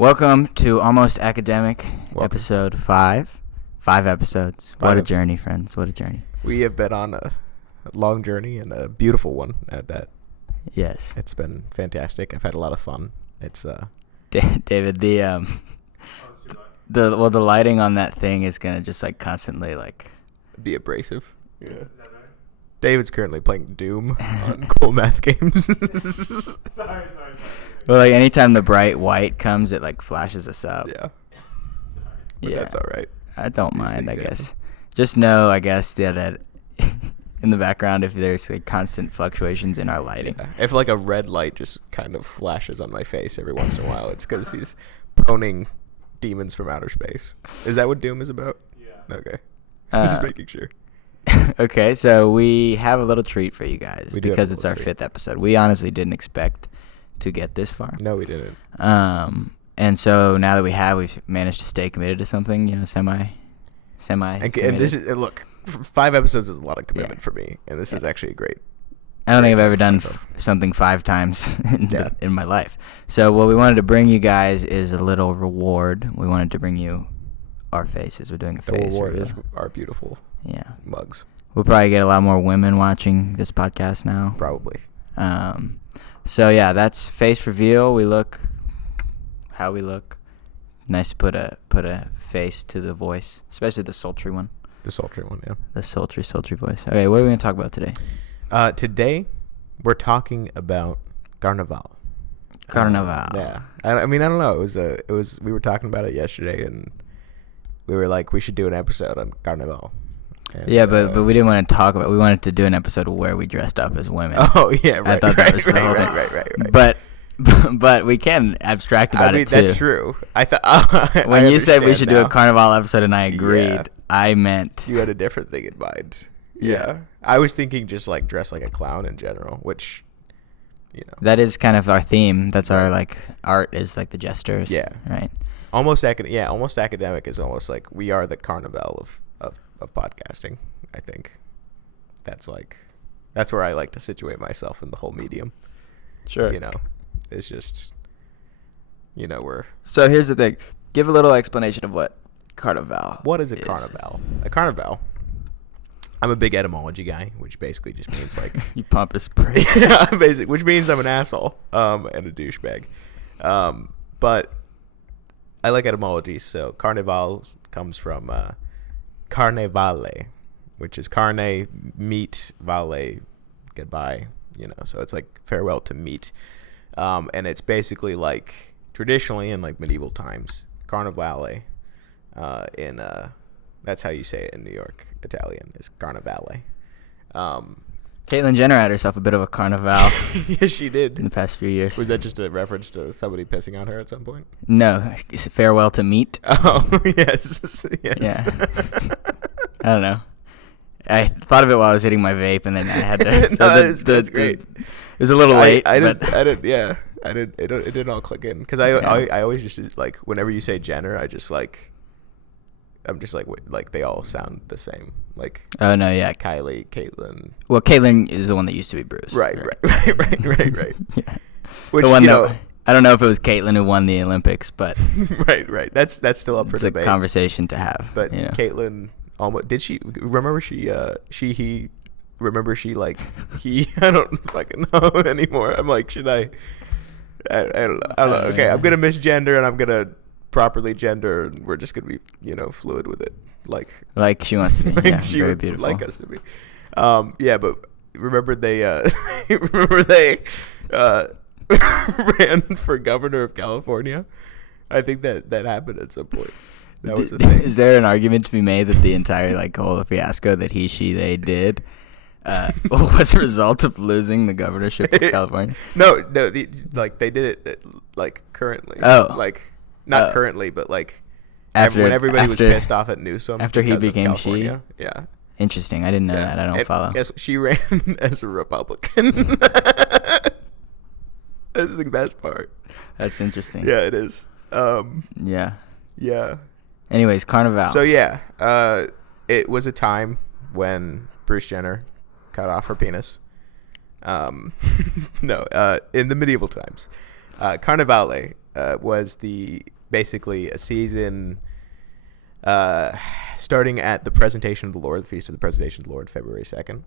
Welcome to Almost Academic, episode 5. 5 episodes. What a journey, friends. What a journey. We have been on a long journey and a beautiful one at that. Yes. It's been fantastic. I've had a lot of fun. It's David, the lighting on that thing is going to just like constantly like be abrasive. Yeah. David's currently playing Doom on cool math games. Sorry. Well, like anytime the bright white comes, it like flashes us up. Yeah. But that's all right. I don't mind, I guess. Just know, I guess, that in the background, if there's like constant fluctuations in our lighting. Yeah. If like a red light just kind of flashes on my face every once in a while, it's because he's proning demons from outer space. Is that what Doom is about? Yeah. Okay. Just making sure. Okay, so we have a little treat for you guys because it's our treat. 5th episode. We honestly didn't expect to get this far. No, we didn't. And so now that we've managed to stay committed to something, semi. And this is look, 5 episodes is a lot of commitment for me, and this is actually a great. I don't think I've ever done something 5 times in my life. So what we wanted to bring you guys is a little reward. We wanted to bring you our faces. We're doing a face reward reveal. is our beautiful mugs. We'll probably get a lot more women watching this podcast now. Probably. So yeah, that's face reveal. We look how we look. Nice to put a face to the voice, especially the sultry one. The sultry one, yeah. The sultry voice. Okay, what are we going to talk about today? Today, we're talking about carnevale. Carnevale. Yeah. I mean, I don't know. It was. We were talking about it yesterday, and we were like, we should do an episode on carnevale. And, yeah, but we didn't want to talk about. We wanted to do an episode where we dressed up as women. Oh yeah, right. I thought that was the whole thing. Right. But we can abstract about it too. That's true. I thought when you said we should do a carnival episode, and I agreed, I meant you had a different thing in mind. Yeah. I was thinking just like dress like a clown in general, which, that is kind of our theme. That's our like art is like the jesters. Yeah. Right. Almost academic is almost like we are the carnival of podcasting. I think that's where I like to situate myself in the whole medium. Sure. It's just, we're. So here's the thing. Give a little explanation of what carnival. What is a carnival? A carnival. I'm a big etymology guy, which basically just means like you pompous prick. Yeah, basically, which means I'm an asshole and a douchebag. But I like etymology, so carnival comes from carnevale, which is carne, meat, vale, goodbye. So it's like farewell to meat, and it's basically like traditionally in like medieval times, carnevale, that's how you say it in New York. Italian is carnevale. Caitlyn Jenner had herself a bit of a carnival. Yes, she did. In the past few years. Was that just a reference to somebody pissing on her at some point? No, it's a farewell to meat. Oh, yes. Yeah. I don't know. I thought of it while I was hitting my vape, and then I had to. So that's great. It was a little late. I didn't. Yeah, I didn't. It didn't all click in because I always just like whenever you say Jenner, I'm just like wait, like they all sound the same. Like oh no, yeah, Kylie, Caitlyn. Well, Caitlyn is the one that used to be Bruce. Right. Yeah. Which the one I don't know if it was Caitlyn who won the Olympics, but right. That's still up for debate. It's a conversation to have. But Caitlyn. Did she remember he like he I don't fucking know anymore. I'm like, should I don't know. Okay, I'm gonna misgender and I'm gonna properly gender, and we're just gonna be fluid with it, like she wants to be. Like yeah, she very would beautiful. like us to be. But remember they ran for governor of California. I think that happened at some point. That was the thing. Is there an argument to be made that the entire whole fiasco that he, she, they did was a result of losing the governorship of California? No, they did it currently. Oh, not currently, but when everybody was pissed off at Newsom after he became she. Yeah. Interesting. I didn't know that. I don't follow. Yes, she ran as a Republican. That's the best part. That's interesting. Yeah, it is. Yeah. Yeah. Anyways, carnival. So yeah, it was a time when Bruce Jenner cut off her penis. No, in the medieval times, carnevale was basically a season starting at the Presentation of the Lord, the Feast of the Presentation of the Lord, February 2nd,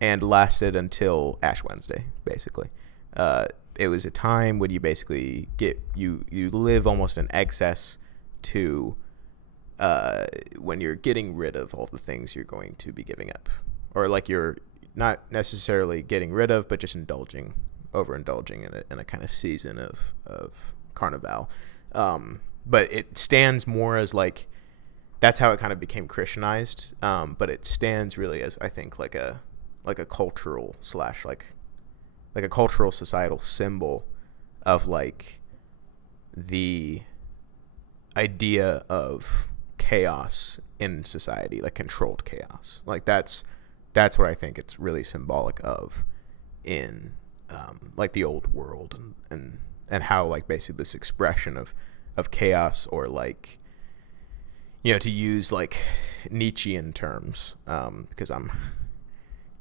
and lasted until Ash Wednesday, basically. It was a time when you basically you live almost in excess to when you're getting rid of all the things you're going to be giving up, or like you're not necessarily getting rid of, but just overindulging in a kind of season of carnevale. But it stands more as like, that's how it kind of became Christianized. But it stands really as, I think, like a cultural / like a cultural societal symbol of like the idea of chaos in society, like controlled chaos. Like that's what I think it's really symbolic of in like the old world, and how like basically this expression of chaos, or like, you know, to use like Nietzschean terms, because I'm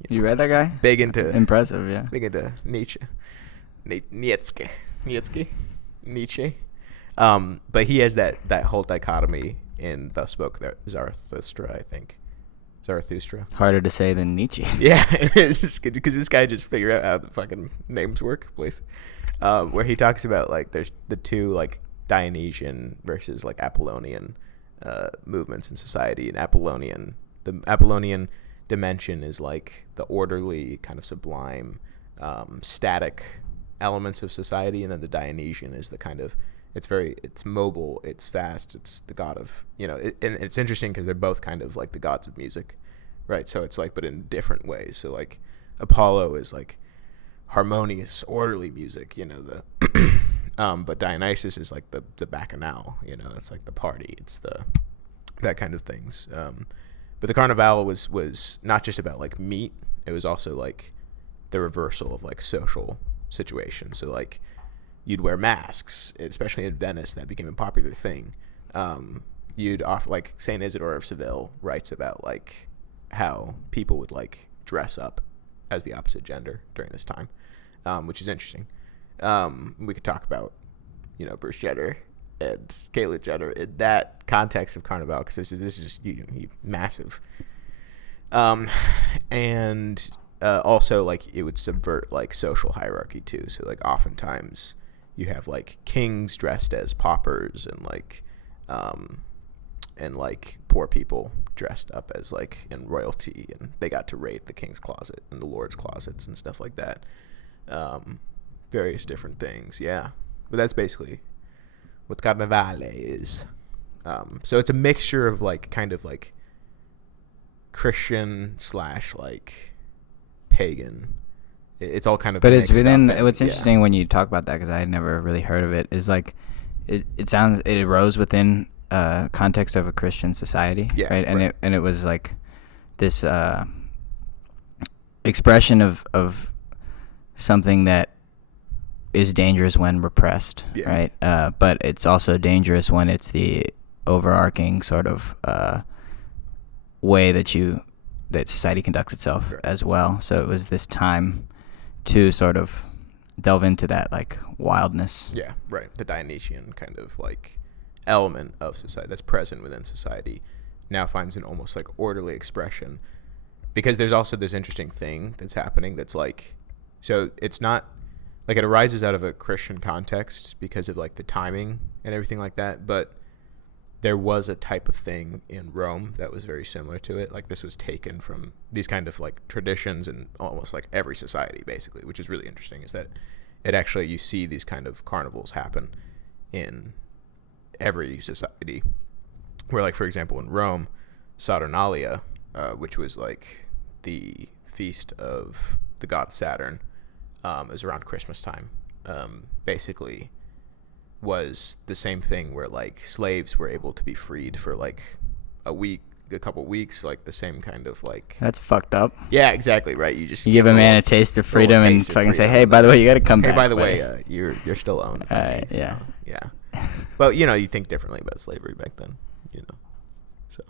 you read that guy? Big into impressive, yeah. Big into Nietzsche. Nietzsche. But he has that whole dichotomy in Thus Spoke Zarathustra, I think. Zarathustra. Harder to say than Nietzsche. Yeah, it's just good because this guy just figured out how the fucking names work, please. Where he talks about like there's the two like Dionysian versus like Apollonian movements in society, and the Apollonian dimension is like the orderly, kind of sublime, static elements of society, and then the Dionysian is the kind of it's mobile, it's fast, it's the god of, you know, and it's interesting because they're both kind of like the gods of music, right? So it's like, but in different ways. So like Apollo is like harmonious, orderly music, you know, but Dionysus is like the bacchanal, you know, it's like the party, it's that kind of things. But the carnival was not just about like meat, it was also like the reversal of like social situations. So like you'd wear masks, especially in Venice, that became a popular thing. You'd offer, like Saint Isidore of Seville writes about like how people would like dress up as the opposite gender during this time, which is interesting. We could talk about, you know, Bruce Jenner and Caitlyn Jenner in that context of carnival, because this is just massive. And also like it would subvert like social hierarchy too. So like oftentimes you have like kings dressed as paupers, and like poor people dressed up as like in royalty, and they got to raid the king's closet and the lord's closets and stuff like that. Various different things, yeah. But that's basically what carnevale is. So it's a mixture of like kind of like Christian / like pagan. It's all kind of. But it's within. What's interesting when you talk about that, because I had never really heard of it, is like it arose within context of a Christian society, yeah, right? And it was like this expression of something that is dangerous when repressed, yeah, right? But it's also dangerous when it's the overarching sort of way that society conducts itself, right, as well. So it was this time to sort of delve into that like wildness. Yeah, right. The Dionysian kind of like element of society that's present within society now finds an almost like orderly expression, because there's also this interesting thing that's happening that's like, so it's not like it arises out of a Christian context because of like the timing and everything like that, but there was a type of thing in Rome that was very similar to it. Like this was taken from these kind of like traditions in almost like every society basically, which is really interesting, is that it actually, you see these kind of carnivals happen in every society, where like, for example, in Rome, Saturnalia, which was like the feast of the god Saturn, is around Christmas time, basically was the same thing where like slaves were able to be freed for like a couple weeks, like the same kind of like. That's fucked up. Yeah, exactly, right. You give a man a taste of freedom and fucking say, hey, by the way, you got to come back. Hey, by the way, you're still owned. Yeah. So, yeah. But you know, you think differently about slavery back then, you know. So.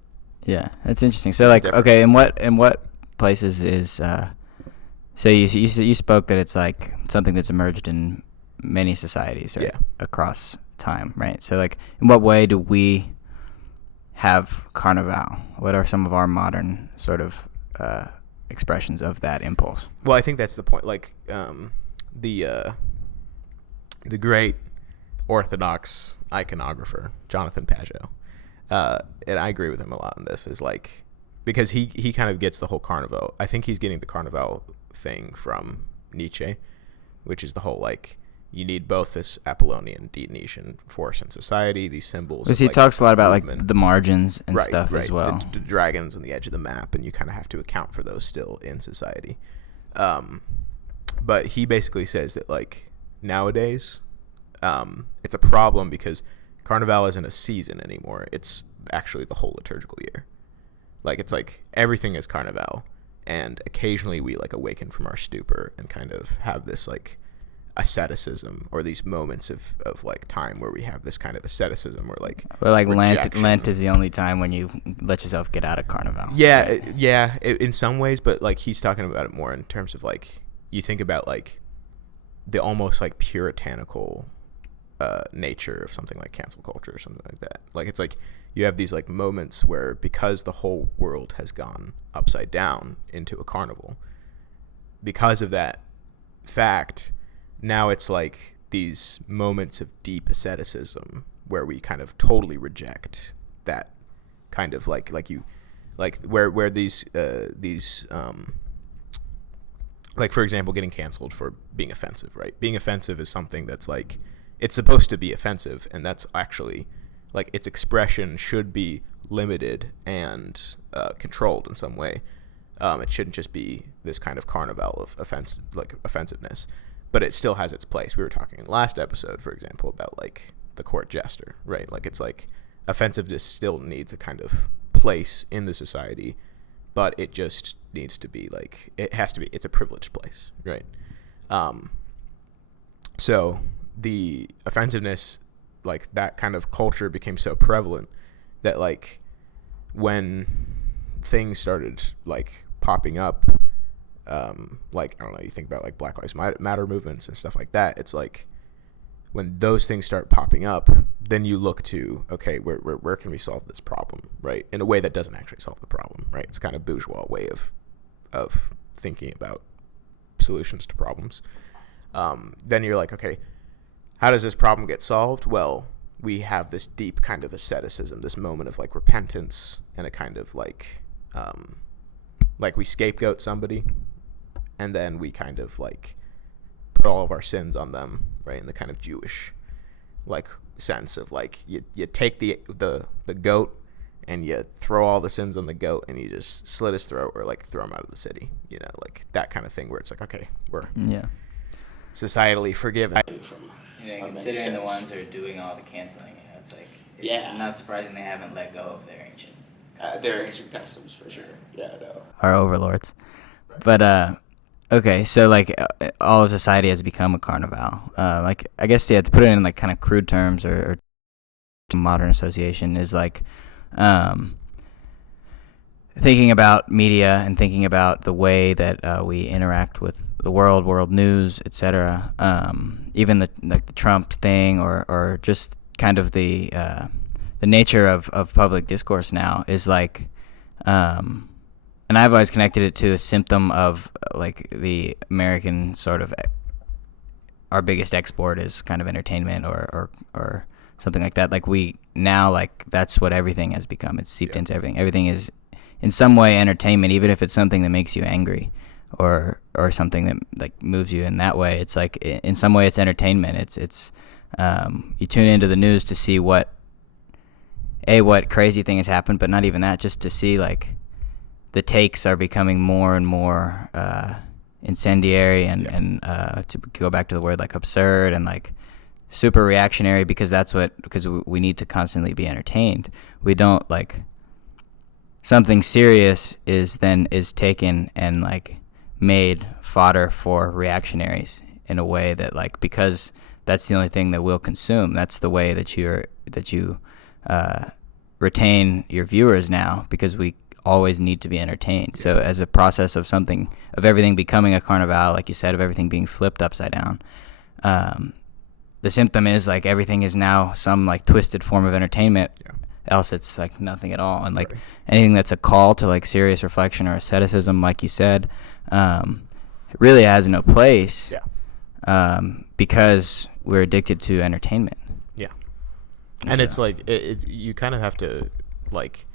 Yeah, that's interesting. So like, okay, in what places is so you spoke that it's like something that's emerged in many societies, right? Yeah. Across time, right? So like, in what way do we have carnevale? What are some of our modern sort of expressions of that impulse? Well, I think that's the point. Like, the great Orthodox iconographer Jonathan Pageau, and I agree with him a lot on this. Is like, because he kind of gets the whole carnival. I think he's getting the carnival thing from Nietzsche, which is the whole like, you need both this Apollonian Dionysian force in society, these symbols. Because he like, talks a lot about movement. like the margins and Right, stuff right. as well. The dragons on the edge of the map, and you kind of have to account for those still in society. But he basically says that like nowadays, it's a problem because Carnival isn't a season anymore. It's actually the whole liturgical year. Like, it's like everything is Carnival, and occasionally we like awaken from our stupor and kind of have this like asceticism, or these moments of like time where we have this kind of asceticism, or like, well, like Lent is the only time when you let yourself get out of carnival. Yeah, right? In some ways, but like he's talking about it more in terms of like, you think about like the almost like puritanical nature of something like cancel culture or something like that. Like, it's like you have these like moments where, because the whole world has gone upside down into a carnival, because of that fact, now it's like these moments of deep asceticism where we kind of totally reject that kind of like where these like, for example, getting canceled for being offensive, right? Being offensive is something that's like, it's supposed to be offensive, and that's actually like, its expression should be limited and controlled in some way. It shouldn't just be this kind of carnival of offensiveness, but it still has its place. We were talking in the last episode, for example, about like the court jester, right? Like, it's like offensiveness still needs a kind of place in the society, but it just needs to be like, it's a privileged place, right? So the offensiveness, like that kind of culture became so prevalent that like when things started like popping up, like, I don't know, you think about like Black Lives Matter movements and stuff like that. It's like, when those things start popping up, then you look to, okay, where can we solve this problem, right? In a way that doesn't actually solve the problem, right? It's kind of bourgeois way of thinking about solutions to problems. Then you're like, okay, how does this problem get solved? Well, we have this deep kind of asceticism, this moment of like repentance, and a kind of like we scapegoat somebody, and then we kind of like put all of our sins on them, right? In the kind of Jewish like sense of like, you take the goat and you throw all the sins on the goat, and you just slit his throat, or like throw him out of the city, you know, like that kind of thing, where it's like, okay, we're societally forgiven. Considering the ones who are doing all the canceling, it's like, it's not surprising they haven't let go of their ancient customs. For sure. Yeah, no. Our overlords. But okay, so like all of society has become a carnival. Like, I guess, yeah, to put it in like kind of crude terms, or modern association, is like thinking about media and thinking about the way that we interact with the world news, etc. Even the Trump thing, or just kind of the nature of public discourse now is like, and I've always connected it to a symptom of like the American sort of, our biggest export is kind of entertainment or something like that. Like, we now, like, that's what everything has become. It's seeped into everything. Everything is in some way entertainment, even if it's something that makes you angry or something that like moves you in that way. It's like, in some way it's entertainment. It's you tune into the news to see what crazy thing has happened, but not even that, just to see like the takes are becoming more and more incendiary and to go back to the word like absurd and like super reactionary, because we need to constantly be entertained. We don't like, something serious is taken and like made fodder for reactionaries in a way that like, because that's the only thing that we'll consume. That's the way that you retain your viewers now, because we always need to be entertained. So as a process of everything becoming a carnival, like you said, of everything being flipped upside down, the symptom is like everything is now some like twisted form of entertainment. Yeah. Else it's like nothing at all. And like Right. anything that's a call to like serious reflection or asceticism, like you said, it really has no place. Yeah. Because we're addicted to entertainment. Yeah. And So- it's like you kind of have to like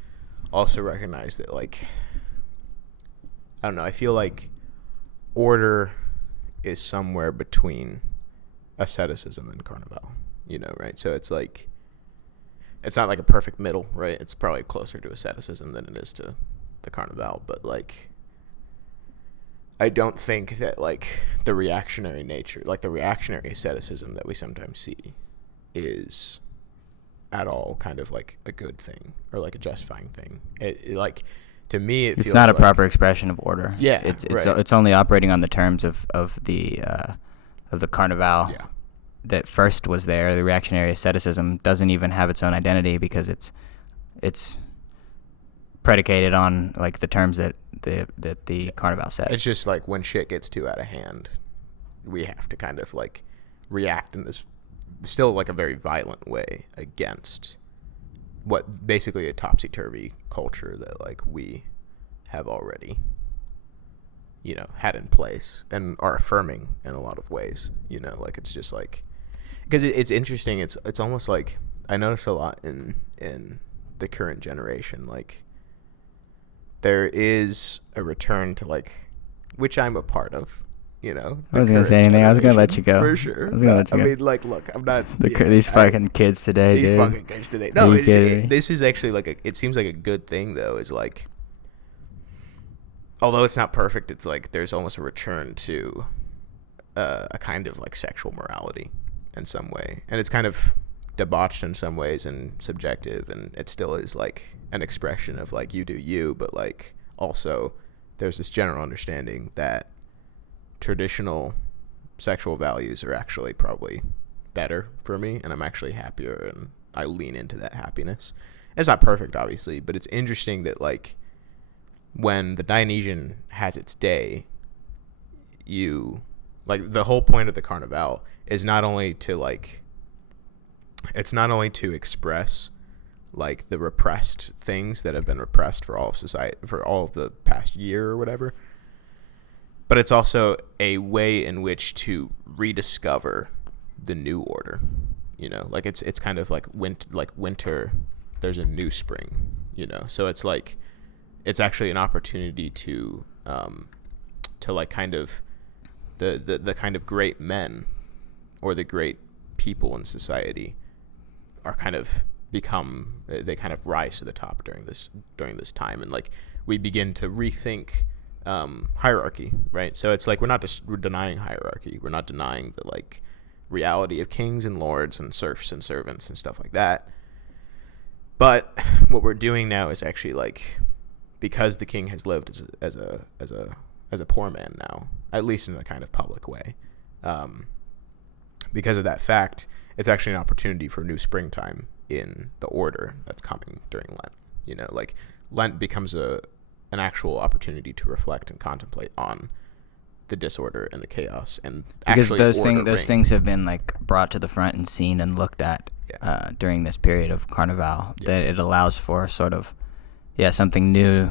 also recognize that, like, I don't know, I feel like order is somewhere between asceticism and carnevale, you know, right? So it's like, it's not like a perfect middle, right? It's probably closer to asceticism than it is to the carnevale, but like, I don't think that like the reactionary nature, like the reactionary asceticism that we sometimes see, is at all kind of like a good thing or like a justifying thing. It like, to me, it it's feels not a like, proper expression of order. Yeah, it's right. it's only operating on the terms of the carnevale. Yeah. That first was there. The reactionary asceticism doesn't even have its own identity because it's predicated on like the terms that the carnevale sets. It's just like when shit gets too out of hand, we have to kind of like react in this still like a very violent way against what basically a topsy-turvy culture that like we have already, you know, had in place and are affirming in a lot of ways, you know, like it's just like, because it's interesting. It's almost like I notice a lot in the current generation, like there is a return to like, which I'm a part of, you know. I wasn't gonna say anything. I was gonna let you go. For sure. I was gonna let you I go. mean, like, look, I'm not. These fucking kids today, These dude. fucking kids today. No, Are you kidding me? this is actually like it seems like a good thing though. Is like, although it's not perfect, it's like there's almost a return to a kind of like sexual morality in some way, and it's kind of debauched in some ways and subjective, and it still is like an expression of like you do you, but like also there's this general understanding that traditional sexual values are actually probably better for me, and I'm actually happier, and I lean into that happiness. It's not perfect, obviously, but it's interesting that like when the Dionysian has its day, you like the whole point of the carnival is not only to like, it's not only to express like the repressed things that have been repressed for all of society for all of the past year or whatever, but it's also a way in which to rediscover the new order, you know, like it's kind of like winter there's a new spring, you know, so it's like it's actually an opportunity to like kind of the kind of great men or the great people in society are kind of they kind of rise to the top during this time, and like we begin to rethink hierarchy, right? So it's like we're denying hierarchy, we're not denying the like reality of kings and lords and serfs and servants and stuff like that, but what we're doing now is actually like, because the king has lived as a poor man now, at least in a kind of public way, because of that fact, it's actually an opportunity for a new springtime in the order that's coming during Lent. You know, like Lent becomes an actual opportunity to reflect and contemplate on the disorder and the chaos, and Because actually those things have been like brought to the front and seen and looked at during this period of carnival. Yeah. That it allows for sort of something new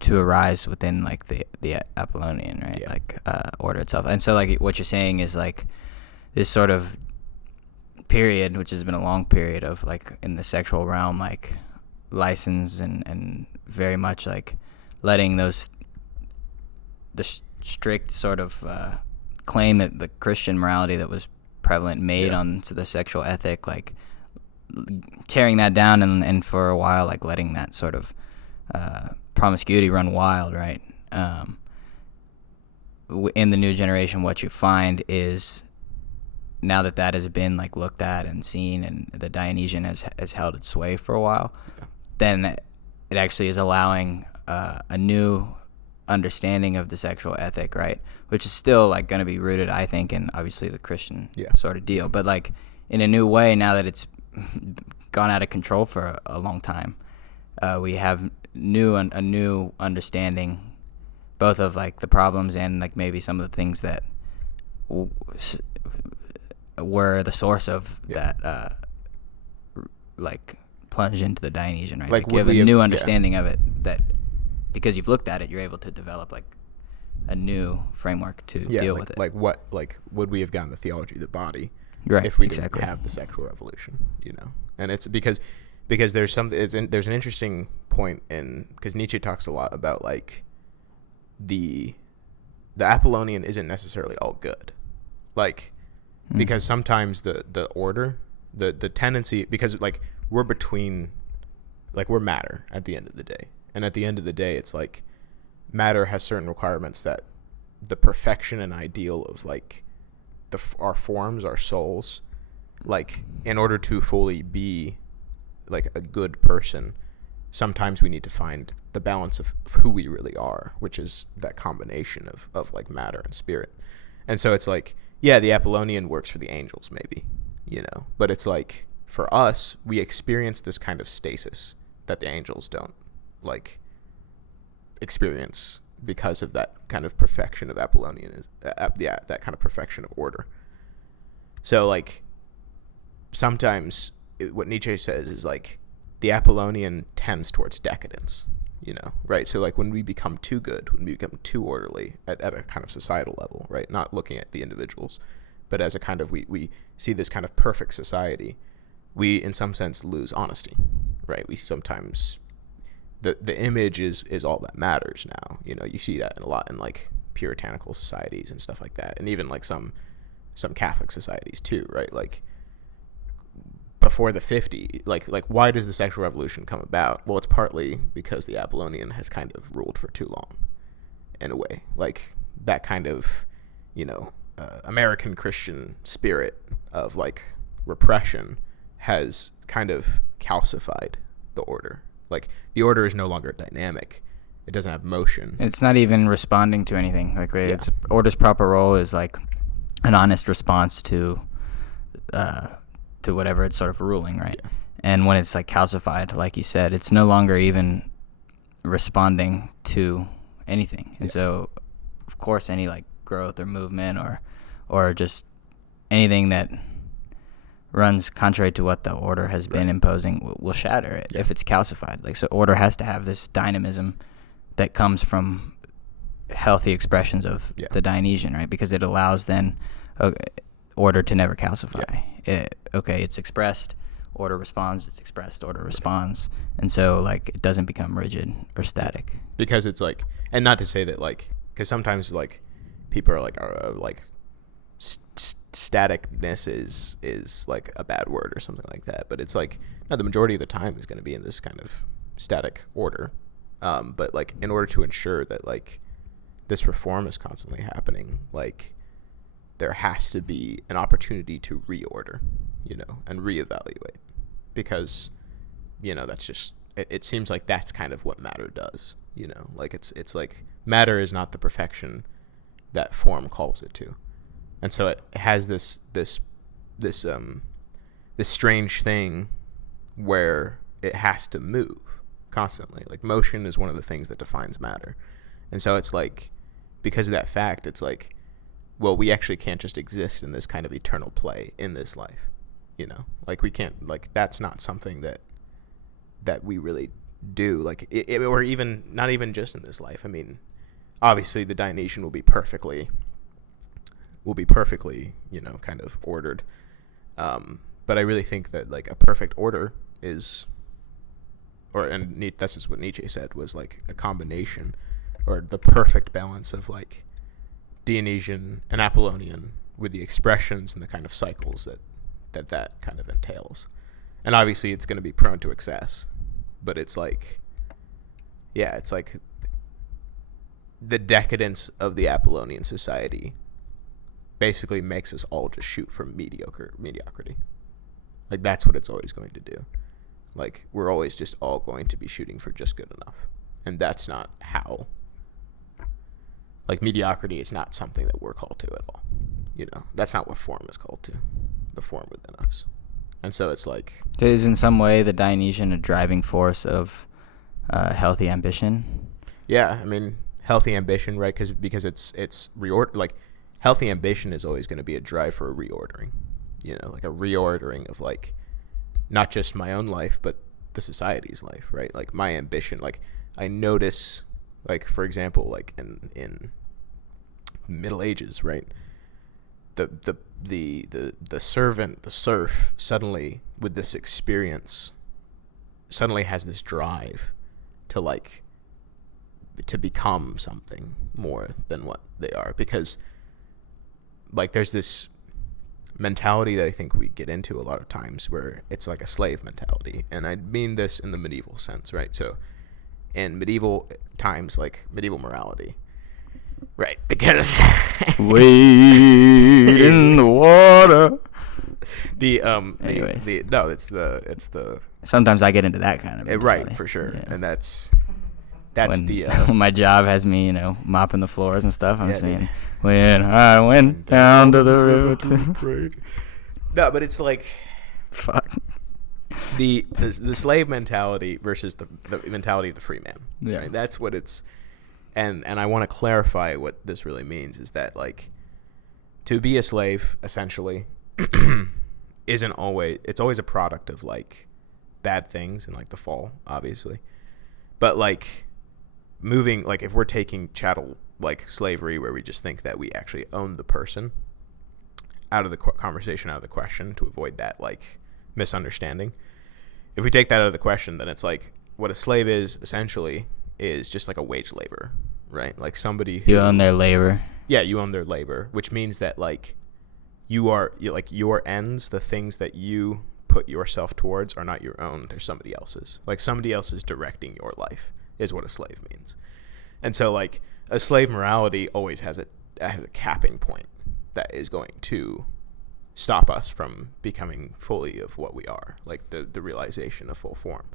to arise within like the Apollonian, right? Yeah. Like order itself. And so like what you're saying is like this sort of period, which has been a long period of like in the sexual realm, like license and very much like letting the strict sort of claim that the Christian morality that was prevalent made onto the sexual ethic, like tearing that down and for a while like letting that sort of promiscuity run wild, right? In the new generation, what you find is now that has been like looked at and seen, and the Dionysian has held its sway for a while, then it actually is allowing a new understanding of the sexual ethic, right? Which is still like going to be rooted, I think, in obviously the Christian sort of deal, but like in a new way now that it's gone out of control for a long time. We have a new understanding, both of like the problems and like maybe some of the things that were the source of that like plunge into the Dionysian, right? Like, you have a new understanding of it, that because you've looked at it, you're able to develop like a new framework to deal with it. Like what, like, would we have gotten the theology of the body, right? If we exactly. didn't have the sexual revolution, And it's because there's there's an interesting point because Nietzsche talks a lot about like the Apollonian isn't necessarily all good, like because sometimes the order, the tendency, because like we're between, like we're matter at the end of the day, and at the end of the day it's like matter has certain requirements that the perfection and ideal of like our forms, our souls, like in order to fully be like a good person, sometimes we need to find the balance of who we really are, which is that combination of like matter and spirit. And so it's like, yeah, the Apollonian works for the angels maybe, but it's like for us, we experience this kind of stasis that the angels don't like experience because of that kind of perfection of Apollonian, that kind of perfection of order. So like sometimes what Nietzsche says is like the Apollonian tends towards decadence, right? So like when we become too good, when we become too orderly at a kind of societal level, right? Not looking at the individuals, but as a kind of, we see this kind of perfect society, we in some sense lose honesty, right? We sometimes, the image is all that matters now. You see that a lot in like puritanical societies and stuff like that, and even like some Catholic societies too, right? Like before the 50s, like why does the sexual revolution come about? Well, it's partly because the Apollonian has kind of ruled for too long, in a way. Like that kind of, American Christian spirit of like repression has kind of calcified the order. Like the order is no longer dynamic. It doesn't have motion. It's not even responding to anything. Like its order's proper role is like an honest response to whatever it's sort of ruling, right? Yeah. And when it's like calcified, like you said, it's no longer even responding to anything. And so, of course, any like growth or movement or just anything that runs contrary to what the order has been imposing will shatter it if it's calcified. Like, so order has to have this dynamism that comes from healthy expressions of the Dionysian, right? Because it allows then order to never calcify. It's expressed, order responds, it's expressed, order responds. And so like it doesn't become rigid or static. Because it's like, and not to say that like, because sometimes like people are like staticness is like a bad word or something like that, but it's like, no, the majority of the time is going to be in this kind of static order. But like in order to ensure that like this reform is constantly happening, like there has to be an opportunity to reorder, and reevaluate, because, that's just, it seems like that's kind of what matter does, like it's like matter is not the perfection that form calls it to. And so it has this strange thing where it has to move constantly. Like motion is one of the things that defines matter. And so it's like, because of that fact, it's like, well, we actually can't just exist in this kind of eternal play in this life, like we can't, like that's not something that we really do, like or even not even just in this life. I mean, obviously the Dionysian will be perfectly, kind of ordered. But I really think that like a perfect order is, and this is what Nietzsche said, was like a combination or the perfect balance of like Dionysian and Apollonian with the expressions and the kind of cycles that kind of entails. And obviously it's going to be prone to excess, but it's like, it's like the decadence of the Apollonian society basically makes us all just shoot for mediocrity. Like that's what it's always going to do. Like we're always just all going to be shooting for just good enough. And that's not how, like mediocrity is not something that we're called to at all. That's not what form is called to, the form within us. And so it's like, is in some way the Dionysian a driving force of healthy ambition? Yeah, I mean, healthy ambition, right? Because it's reorder, like healthy ambition is always going to be a drive for a reordering, like a reordering of like not just my own life, but the society's life, right? Like my ambition, like I notice, like for example, like in Middle Ages, right? The serf suddenly with this experience suddenly has this drive to like to become something more than what they are, because like there's this mentality that I think we get into a lot of times where it's like a slave mentality, and I mean this in the medieval sense, right? So in medieval times, like medieval morality, right? Because wade in the water. Anyways, it's the sometimes I get into that kind of mentality. Right, for sure. Yeah. And that's when, the when my job has me, mopping the floors and stuff. I'm saying, when I went down to the river to. No, but it's like, fuck. The slave mentality versus the mentality of the free man. Yeah, right? That's what it's, and I want to clarify what this really means is that like, to be a slave essentially, it's always a product of like bad things and like the fall, obviously, but like moving, like if we're taking chattel like slavery where we just think that we actually own the person out of the conversation, out of the question, to avoid that like misunderstanding. If we take that out of the question, then it's like what a slave is essentially is just like a wage laborer, right? Like somebody who, you own their labor. Yeah, you own their labor, which means that like you're like your ends, the things that you put yourself towards are not your own, they're somebody else's. Like somebody else is directing your life is what a slave means. And so like a slave morality always has a capping point that is going to stop us from becoming fully of what we are, like the realization of full form.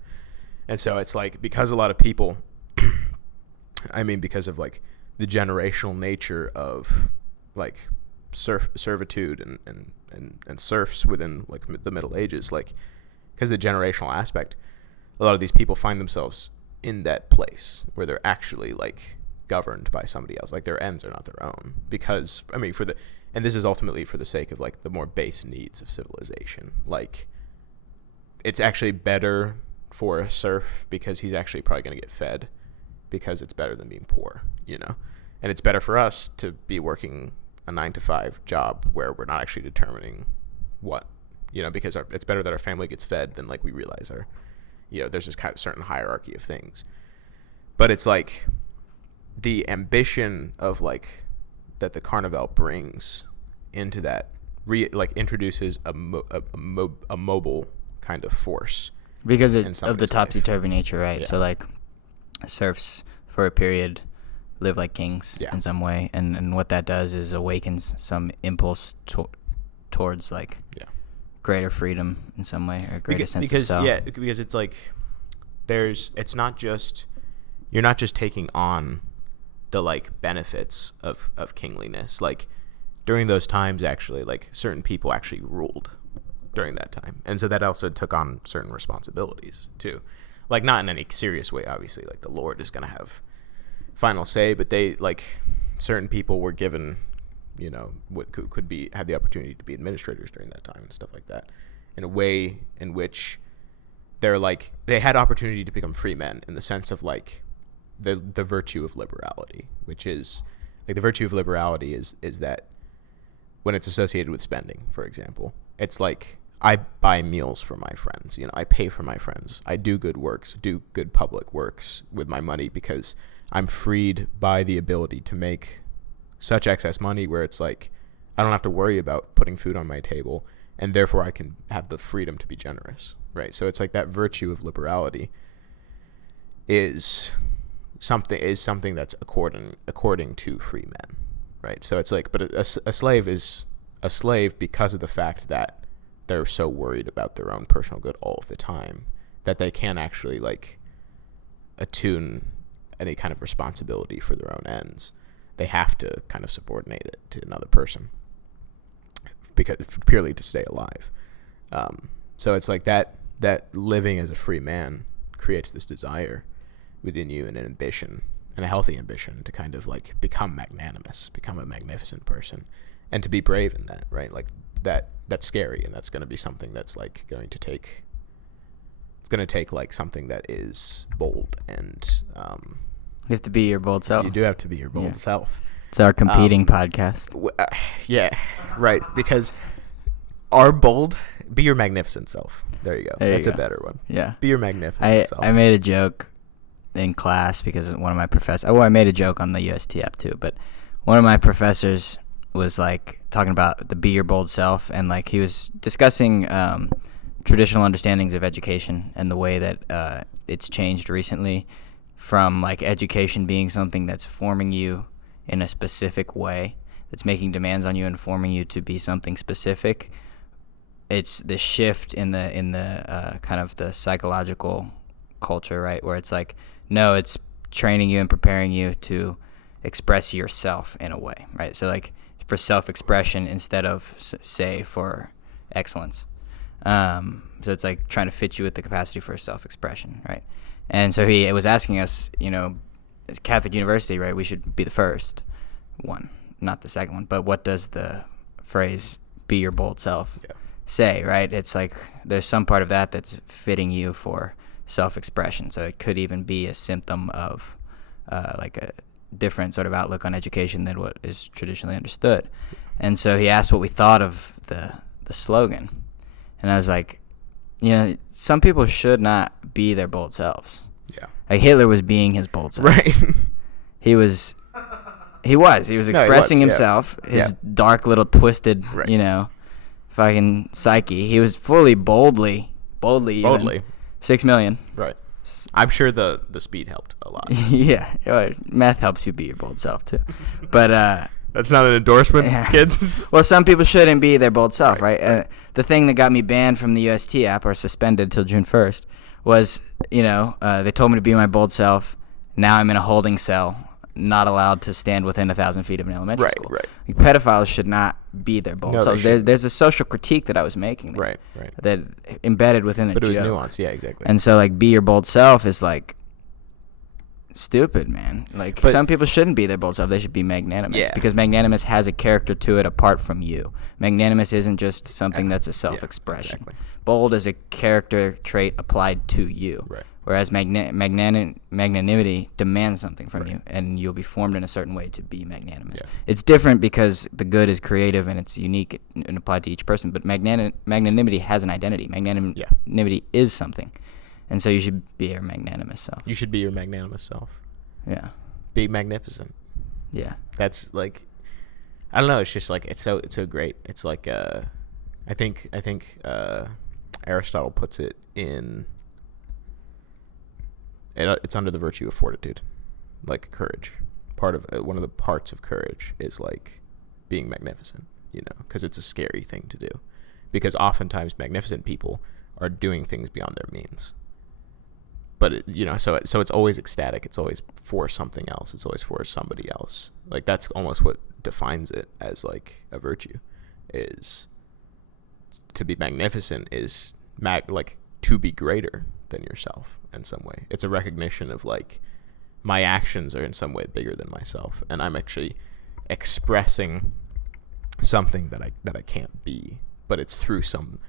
And so it's like, because a lot of people, I mean, because of like the generational nature of like servitude and serfs within like the Middle Ages, like because the generational aspect, a lot of these people find themselves in that place where they're actually like governed by somebody else, like their ends are not their own, because I mean and this is ultimately for the sake of like the more base needs of civilization. Like it's actually better for a serf because he's actually probably going to get fed, because it's better than being poor, and it's better for us to be working a 9-to-5 job where we're not actually determining what, because it's better that our family gets fed than like we realize there's this kind of certain hierarchy of things. But it's like the ambition of like that the carnevale brings into that introduces a mobile kind of force because of the topsy-turvy nature, right? Yeah. So like serfs for a period live like kings in some way, and what that does is awakens some impulse towards like greater freedom in some way, or greater sense of self. Yeah, because it's like it's not just, you're not just taking on the like benefits of kingliness. Like during those times, actually, like certain people actually ruled during that time, and so that also took on certain responsibilities too. Like not in any serious way, obviously. Like the Lord is gonna have final say, but they like certain people were given, what could be had the opportunity to be administrators during that time and stuff like that, in a way in which they had opportunity to become free men in the sense of like the virtue of liberality, which is like the virtue of liberality is that when it's associated with spending, for example, it's like I buy meals for my friends, I pay for my friends, I do good works, do good public works with my money, because I'm freed by the ability to make such excess money where it's like I don't have to worry about putting food on my table, and therefore I can have the freedom to be generous, right? So it's like that virtue of liberality is something that's according to free men, right? So it's like, but a slave is a slave because of the fact that they're so worried about their own personal good all of the time that they can't actually like attune any kind of responsibility for their own ends. They have to kind of subordinate it to another person because purely to stay alive. So it's like that living as a free man creates this desire within you, and an ambition, and a healthy ambition to kind of like become magnanimous, become a magnificent person, and to be brave in that, right? Like that's scary, and that's going to be something that's like going to take. It's going to take like something that is bold, and you have to be your bold self. You do have to be your bold self. It's our competing podcast. Yeah, right. Because our bold, be your magnificent self. There you go. That's a better one. Yeah. Be your magnificent self. I made a joke in class because one of my professors. I made a joke on the UST app too, but one of my professors was like talking about the be your bold self, and like he was discussing traditional understandings of education and the way that it's changed recently from like education being something that's forming you in a specific way, that's making demands on you and forming you to be something specific. It's the shift in the kind of the psychological culture, right, where it's like, no, it's training you and preparing you to express yourself in a way, right? So like for self-expression instead of say for excellence. So it's like trying to fit you with the capacity for self-expression, right? And so he was asking us, as Catholic University, right, we should be the first one, not the second one. But what does the phrase "be your bold self" say, right? It's like there's some part of that that's fitting you for self-expression. So it could even be a symptom of like a different sort of outlook on education than what is traditionally understood. And so he asked what we thought of the slogan. And I was like, some people should not be their bold selves. Yeah. Like Hitler was being his bold self. Right. He was expressing himself, his dark little twisted, fucking psyche. He was fully boldly. 6 million. Right. I'm sure the speed helped a lot. Yeah. Meth helps you be your bold self too. But that's not an endorsement, kids. Well, some people shouldn't be their bold self, right? The thing that got me banned from the UST app or suspended till June 1st was, they told me to be my bold self. Now I'm in a holding cell, not allowed to stand within 1,000 feet of an elementary school. Right. Like, pedophiles should not be their bold self. There's a social critique that I was making there, right. that embedded within it. But it was nuanced, yeah, exactly. And so, like, be your bold self is like stupid, man. Like, some people shouldn't be their bold self. They should be magnanimous because magnanimous has a character to it apart from you. Magnanimous isn't just something that's a self-expression. Exactly. Bold is a character trait applied to you. Right. Whereas magnanimity demands something from you, and you'll be formed in a certain way to be magnanimous. Yeah. It's different because the good is creative and it's unique and applied to each person, but magnanimity has an identity. Magnanimity is something. And so you should be your magnanimous self. You should be your magnanimous self. Yeah. Be magnificent. Yeah. That's like, I don't know. It's just like it's so great. It's like I think Aristotle puts it in. It's under the virtue of fortitude, like courage. One of the parts of courage is like being magnificent. Because it's a scary thing to do. Because oftentimes magnificent people are doing things beyond their means. But so it's always ecstatic. It's always for something else. It's always for somebody else. Like that's almost what defines it as like a virtue, is to be magnificent is like to be greater than yourself in some way. It's a recognition of like my actions are in some way bigger than myself, and I'm actually expressing something that I can't be, but it's through some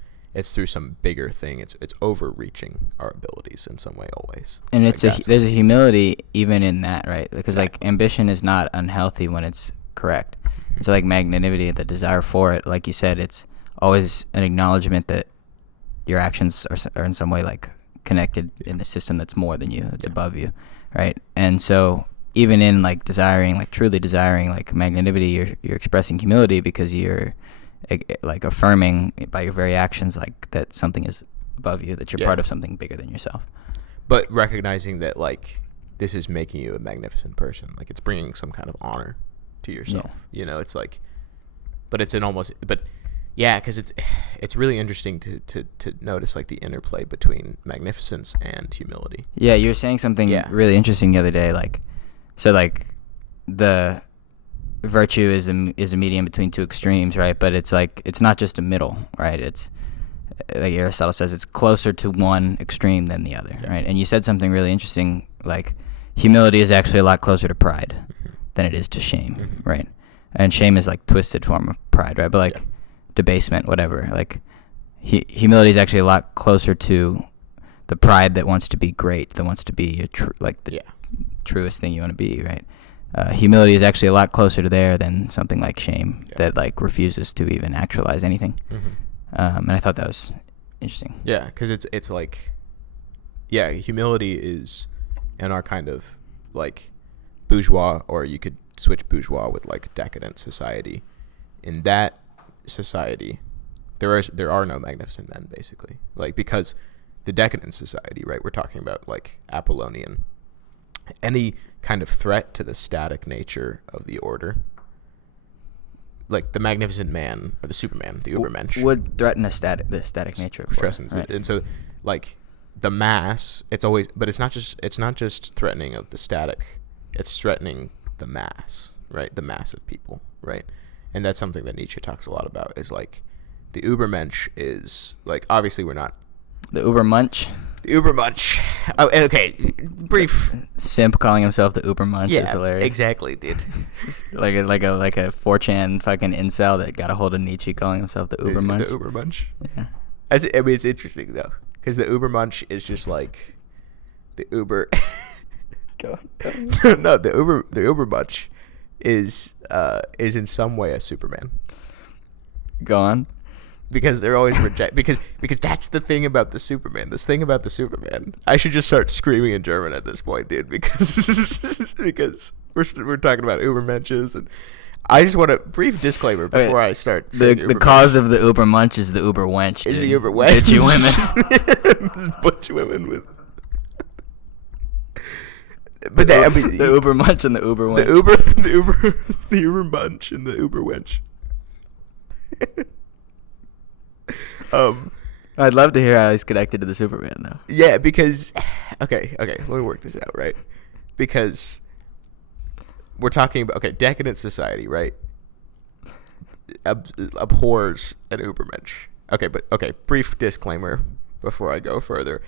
bigger thing. It's overreaching our abilities in some way always. And there's a humility even in that, right? Because like ambition is not unhealthy when it's correct. Mm-hmm. So like magnanimity, the desire for it, like you said, it's always an acknowledgement that your actions are in some way like connected in the system that's more than you, that's above you, right? And so even in like desiring, like truly desiring like magnanimity, you're expressing humility because you're like affirming by your very actions like that something is above you, that you're part of something bigger than yourself. But recognizing that like this is making you a magnificent person, like it's bringing some kind of honor to yourself. It's like, but it's because it's really interesting to notice like the interplay between magnificence and humility. Yeah, you were saying something really interesting the other day, like so like the virtue is a medium between two extremes, right? But it's like it's not just a middle, right? It's like Aristotle says, it's closer to one extreme than the other, right? And you said something really interesting, like humility is actually a lot closer to pride than it is to shame, right? And shame is like twisted form of pride, right? But like debasement, whatever. Like humility is actually a lot closer to the pride that wants to be great, that wants to be the truest thing you want to be, right? Humility is actually a lot closer to there than something like shame that like refuses to even actualize anything. And I thought that was interesting. Yeah, because it's like, humility is in our kind of like bourgeois, or you could switch bourgeois with like decadent society. In that society, there are no magnificent men, basically, like, because the decadent society, right? We're talking about like Apollonian. Any kind of threat to the static nature of the order, like the magnificent man or the Superman, the ubermensch, would threaten the static nature of order, right? And so, like, the mass, it's not just threatening of the static, it's threatening the mass, right? The mass of people, right? And that's something that Nietzsche talks a lot about, is like the ubermensch is like, obviously we're not the ubermunch. The ubermunch. Oh, okay, brief. Simp calling himself the ubermunch is hilarious. Exactly, dude. like a 4chan fucking incel that got a hold of Nietzsche calling himself the ubermunch. The ubermunch. Yeah. I mean, it's interesting though, because the ubermunch is just like the uber. No, the ubermunch is in some way a Superman. Go on. Because they're always because that's the thing about the Superman. This thing about the Superman. I should just start screaming in German at this point, dude, because we're talking about ubermenches, and I just want a brief disclaimer before I start saying the cause of the ubermunch is the uberwench. Is the uberwench. Bitchy women. This butch women with. But that, I mean, the ubermunch and the uberwench. The ubermunch and the uberwench. I'd love to hear how he's connected to the Superman, though. Yeah, because okay, let me work this out, right? Because we're talking about decadent society, right? Abhors an ubermensch. Brief disclaimer before I go further.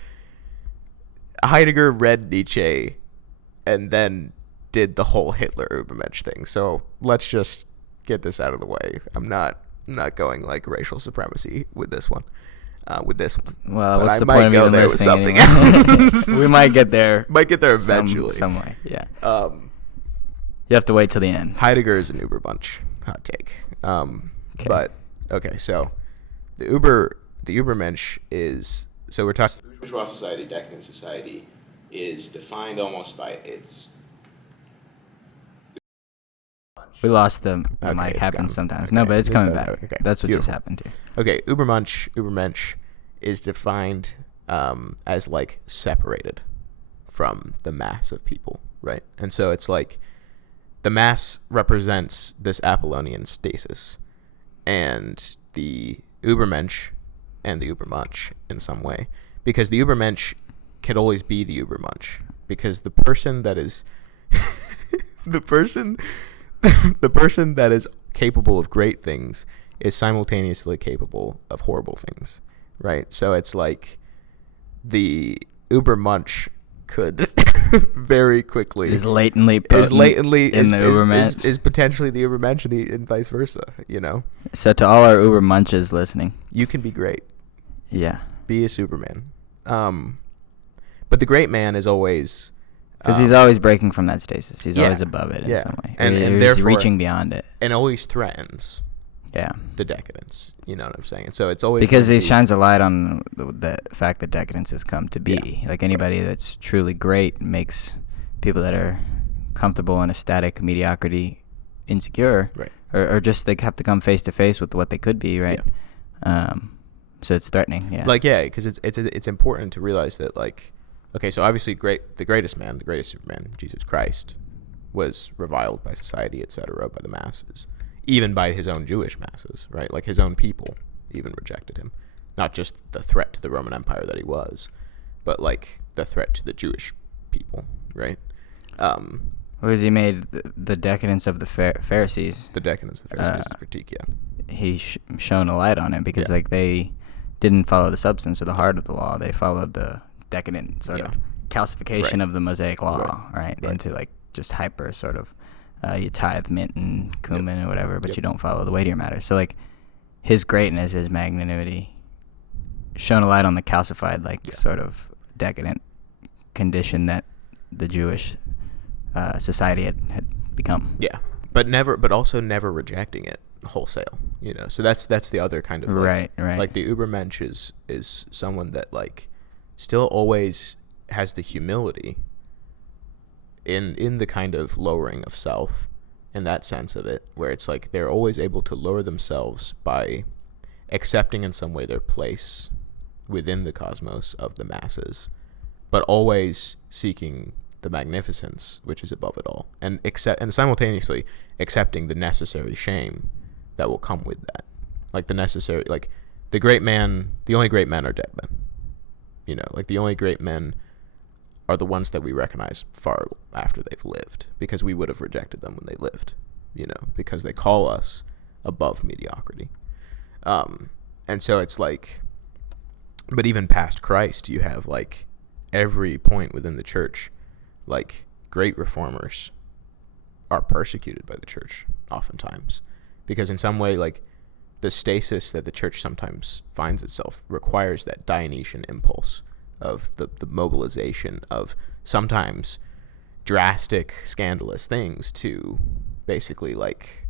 Heidegger read Nietzsche and then did the whole Hitler ubermensch thing. So let's just get this out of the way. I'm not going like racial supremacy with this one. Well, but what's the point of even listening anyway? We might get there. Eventually. Some way, yeah. You have to wait till the end. Heidegger is an ubermensch. Hot take. Okay. But okay, so the ubermensch is, so we're talking bourgeois society, decadent society is defined almost by its. We lost the mic. Happens sometimes. No, but it's coming back. Okay. That's what Beautiful. just happened here. Okay, ubermensch is defined as like separated from the mass of people, right? And so it's like the mass represents this Apollonian stasis, and the ubermensch and the ubermunch in some way, because the ubermensch can always be the ubermunch, because the person that is the person that is capable of great things is simultaneously capable of horrible things, right? So it's like the ubermunch could very quickly is latently in the ubermensch, is potentially the ubermensch, and vice versa, you know. So to all our ubermunches listening, you can be great. Yeah. Be a Superman. But the great man is always. Because he's always breaking from that stasis. He's always above it in some way. And he's reaching beyond it. And always threatens the decadence. You know what I'm saying? And so it's always. Because he shines a light on the fact that decadence has come to be. Like anybody that's truly great makes people that are comfortable in a static mediocrity insecure. Right. Or just they have to come face to face with what they could be, right? Yeah. So it's threatening, yeah. Like, yeah, because it's important to realize that, like, okay, so obviously the greatest man, the greatest Superman, Jesus Christ, was reviled by society, etc., by the masses, even by his own Jewish masses, right? Like his own people even rejected him. Not just the threat to the Roman Empire that he was, but like the threat to the Jewish people, right? Because he made the decadence of the Pharisees. The decadence of the Pharisees is critique, yeah. He shone a light on it because like they didn't follow the substance or the heart of the law. They followed the decadent sort of calcification of the Mosaic law, right? Into like just hyper sort of you tithe mint and cumin or whatever, but you don't follow the weightier matters. So like his greatness, his magnanimity, shone a light on the calcified, like sort of decadent condition that the Jewish society had become. Yeah, but also never rejecting it wholesale. So that's the other kind of right. Like the ubermensch is someone that like still always has the humility in the kind of lowering of self, in that sense of it, where it's like they're always able to lower themselves by accepting in some way their place within the cosmos of the masses, but always seeking the magnificence which is above it all, and simultaneously accepting the necessary shame that will come with that. Like the only great men are dead men. Like the only great men are the ones that we recognize far after they've lived, because we would have rejected them when they lived, because they call us above mediocrity. And so it's like, but even past Christ, you have like every point within the church, like great reformers are persecuted by the church oftentimes, because in some way, like the stasis that the church sometimes finds itself requires that Dionysian impulse of the mobilization of sometimes drastic, scandalous things to basically like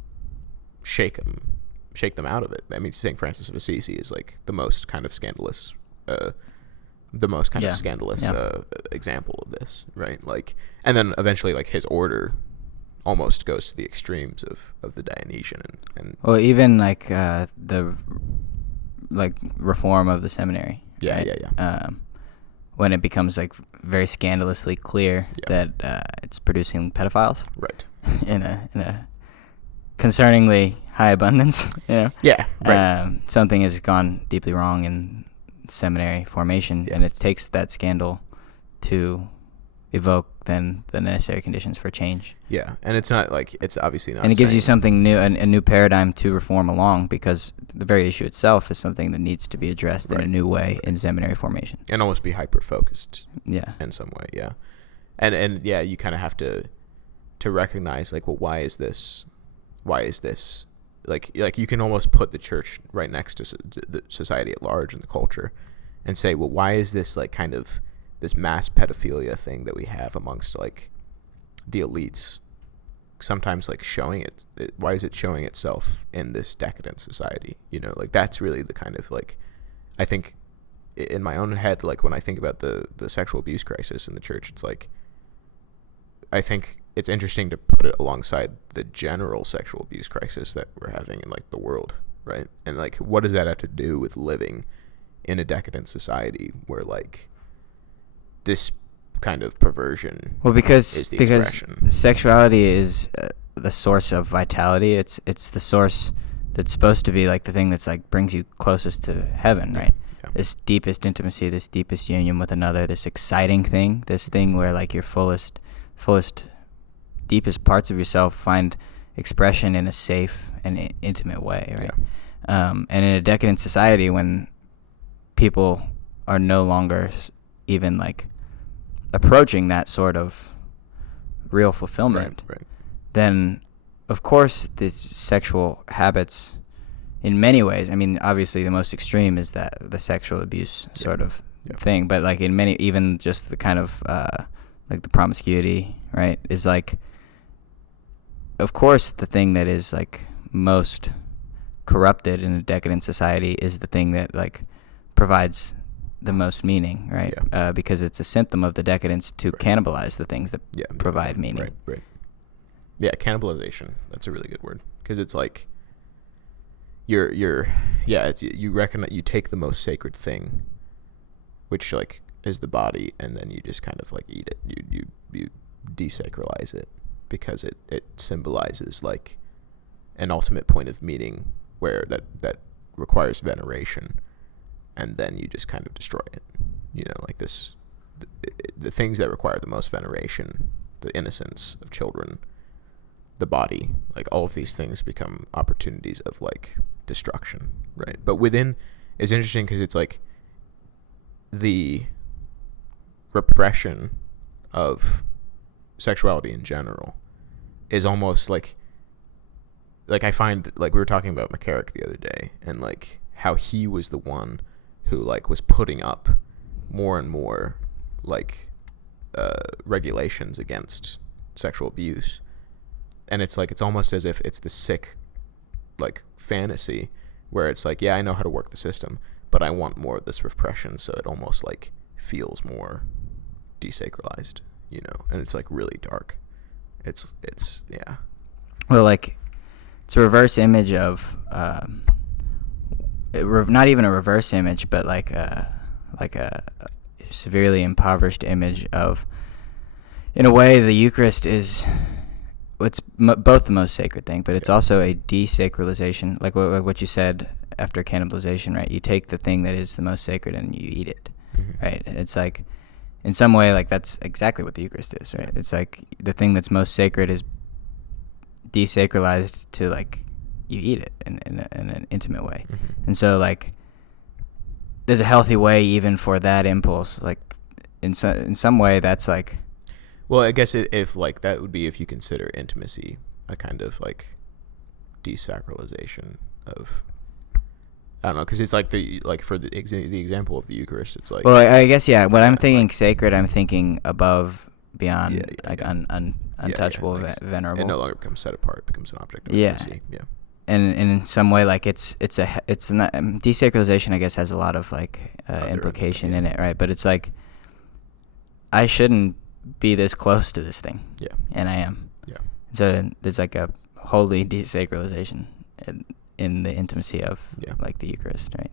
shake them out of it. I mean, St. Francis of Assisi is like the most kind of scandalous example of this, right? Like, and then eventually like his order almost goes to the extremes of the Dionysian and well, even like the like reform of the seminary. Yeah, right? yeah. When it becomes like very scandalously clear that it's producing pedophiles, right? in a concerningly high abundance, Yeah, right. Something has gone deeply wrong in seminary formation, and it takes that scandal to evoke then the necessary conditions for change. Yeah, and it's not like, it's obviously not, and it gives you something new, a new paradigm to reform along, because the very issue itself is something that needs to be addressed in a new way in seminary formation, and almost be hyper focused. Yeah, in some way. Yeah, and yeah, you kind of have to recognize like, well, why is this like you can almost put the church right next to the society at large and the culture, and say, well, why is this like kind of this mass pedophilia thing that we have amongst like the elites sometimes like why is it showing itself in this decadent society? Like that's really the kind of like, I think in my own head, like when I think about the sexual abuse crisis in the church, it's like, I think it's interesting to put it alongside the general sexual abuse crisis that we're having in like the world, right? And like, what does that have to do with living in a decadent society where like this kind of perversion? Well, because expression. Sexuality is the source of vitality. It's the source that's supposed to be like the thing that's like brings you closest to heaven, right? Yeah. This deepest intimacy, this deepest union with another, this exciting thing, this thing where like your fullest, deepest parts of yourself find expression in a safe and intimate way, right? Yeah. And in a decadent society, when people are no longer even like approaching that sort of real fulfillment, right. Then of course these sexual habits, in many ways, I mean, obviously the most extreme is that the sexual abuse sort of thing, but like in many, even just the kind of like the promiscuity, right, is like, of course the thing that is like most corrupted in a decadent society is the thing that like provides the most meaning, right? Yeah. Because it's a symptom of the decadence to cannibalize the things that provide meaning. Right. Yeah, cannibalization. That's a really good word, because it's like you recognize, you take the most sacred thing, which like is the body, and then you just kind of like eat it. You desacralize it, because it symbolizes like an ultimate point of meaning where that requires veneration, and then you just kind of destroy it. Like this, the things that require the most veneration, the innocence of children, the body, like all of these things become opportunities of like destruction, right? But within, it's interesting because it's like the repression of sexuality in general is almost like like I find, like we were talking about McCarrick the other day, and like how he was the one who like was putting up more and more like regulations against sexual abuse, and it's like it's almost as if it's the sick like fantasy where it's like, yeah, I know how to work the system, but I want more of this repression, so it almost like feels more desacralized, you know, and it's like really dark. It's yeah. Well, like it's a reverse image of not even a reverse image, but like a severely impoverished image of, in a way, the Eucharist is it's both the most sacred thing, but it's also a desacralization, like what you said after cannibalization, right? You take the thing that is the most sacred and you eat it, right? It's like, in some way, like that's exactly what the Eucharist is, right? It's like the thing that's most sacred is desacralized to like you eat it in an intimate way, and so like there's a healthy way even for that impulse, like in some way that's like, well, I guess if like that would be if you consider intimacy a kind of like desacralization of, I don't know, because it's like for the example of the Eucharist, it's like, well, I guess when I'm thinking like, sacred, I'm thinking above, beyond, untouchable, like, venerable. It no longer becomes set apart; it becomes an object of intimacy. Yeah. And in some way, like it's not, desacralization, I guess, has a lot of like implication in it, right? But it's like I shouldn't be this close to this thing, and I am. Yeah. So there's like a holy desacralization in the intimacy of like the Eucharist, right?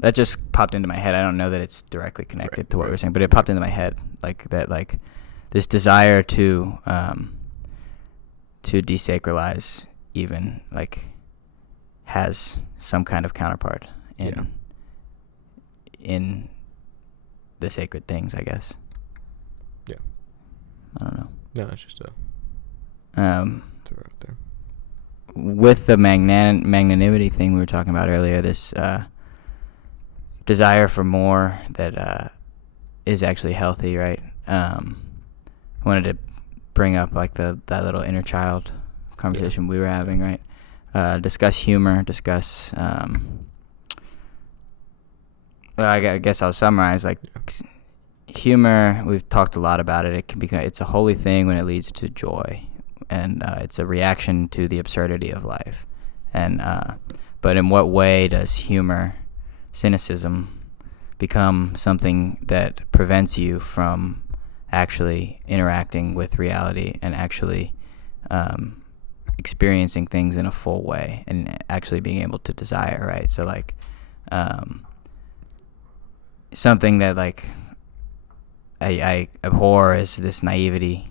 That just popped into my head. I don't know that it's directly connected to what we're saying, but it popped into my head, like that, like this desire to desacralize even like has some kind of counterpart in the sacred things, I guess. Yeah. I don't know. No, it's just there. With the magnanimity thing we were talking about earlier, this desire for more that is actually healthy, right? I wanted to bring up like that little inner child conversation we were having, right? Discuss humor, discuss well, I guess I'll summarize, like humor, we've talked a lot about it. It's a holy thing when it leads to joy, and it's a reaction to the absurdity of life. And but in what way does humor, cynicism, become something that prevents you from actually interacting with reality and actually experiencing things in a full way and actually being able to desire, right? So like something that like I abhor is this naivete,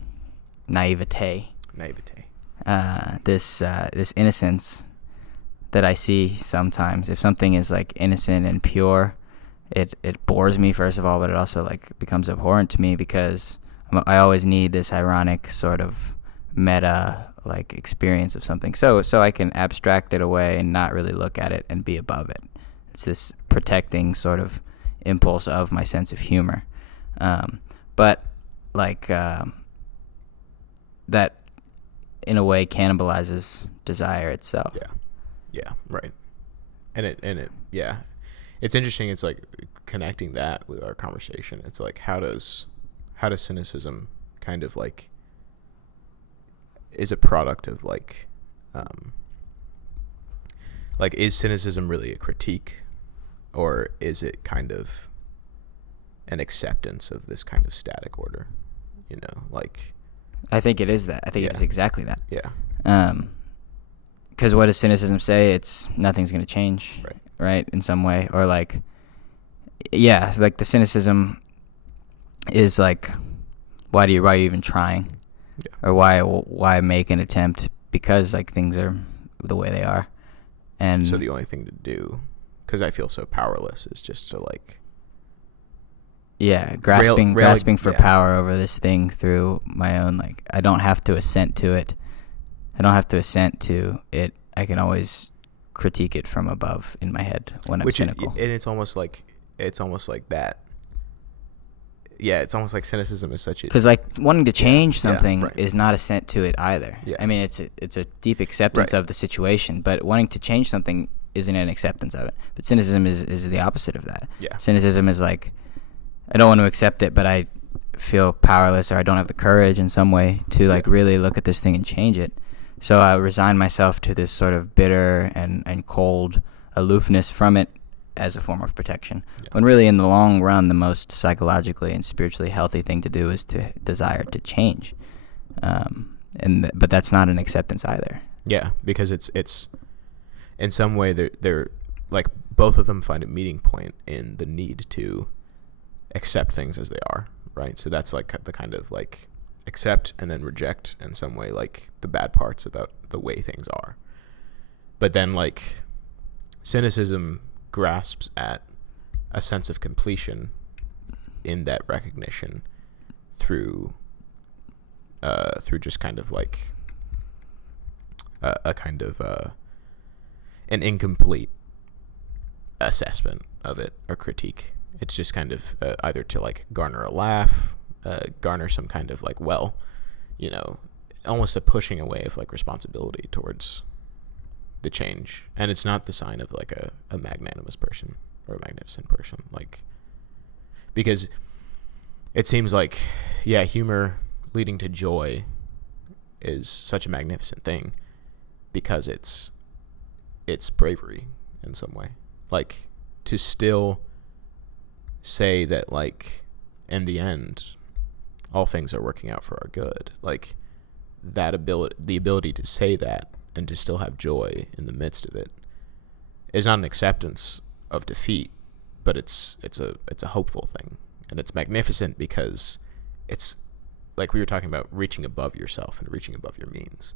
this innocence that I see sometimes. If something is like innocent and pure, it bores me, first of all, but it also like becomes abhorrent to me because I always need this ironic sort of meta like experience of something, so I can abstract it away and not really look at it and be above it. It's this protecting sort of impulse of my sense of humor, but like that in a way cannibalizes desire itself. Yeah, right. And it it's interesting. It's like connecting that with our conversation. It's like how does cynicism kind of like is a product of like is cynicism really a critique, or is it kind of an acceptance of this kind of static order? You know, like I think it is that. I think it's exactly that. Yeah. Because what does cynicism say? It's nothing's going to change, right? In some way, or like, like the cynicism is like, why are you even trying, or why make an attempt? Because like things are the way they are, and so the only thing to do, because I feel so powerless, is just to like, grasping for power over this thing through my own, like I don't have to assent to it. I don't have to assent to it. I can always critique it from above in my head when I'm cynical. And it's almost like that. it's almost like cynicism is such a... Because like wanting to change something right. is not assent to it either. Yeah. I mean, it's a deep acceptance Right. of the situation, but wanting to change something isn't an acceptance of it. But cynicism is the opposite of that. Yeah. Cynicism is like, I don't want to accept it, but I feel powerless, or I don't have the courage in some way to like really look at this thing and change it. So I resign myself to this sort of bitter and cold aloofness from it as a form of protection. Yeah. When really in the long run, the most psychologically and spiritually healthy thing to do is to desire to change. But that's not an acceptance either. Yeah, because it's in some way they're like both of them find a meeting point in the need to accept things as they are, right? So that's like the kind of like accept and then reject in some way, like the bad parts about the way things are. But then like cynicism grasps at a sense of completion in that recognition through just kind of like a kind of an incomplete assessment of it or critique. It's just kind of either to like garner a laugh, garner some kind of like, well, you know, almost a pushing away of like responsibility towards the change. And it's not the sign of like a magnanimous person or a magnificent person, like, because it seems like, yeah, humor leading to joy is such a magnificent thing because it's bravery in some way. Like, to still say that, like, in the end, all things are working out for our good. Like, the ability to say that and to still have joy in the midst of it is not an acceptance of defeat, but it's a hopeful thing. And it's magnificent because it's like we were talking about reaching above yourself and reaching above your means.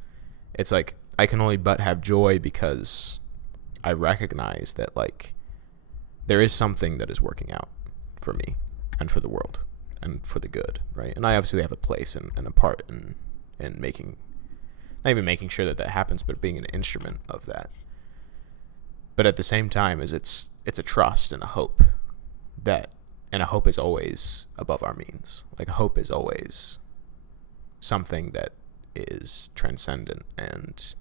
It's like I can only but have joy because I recognize that like there is something that is working out for me and for the world and for the good, right? And I obviously have a place and a part in making, not even making sure that happens, but being an instrument of that. But at the same time, it's a trust and a hope that, and a hope is always above our means. Like, a hope is always something that is transcendent and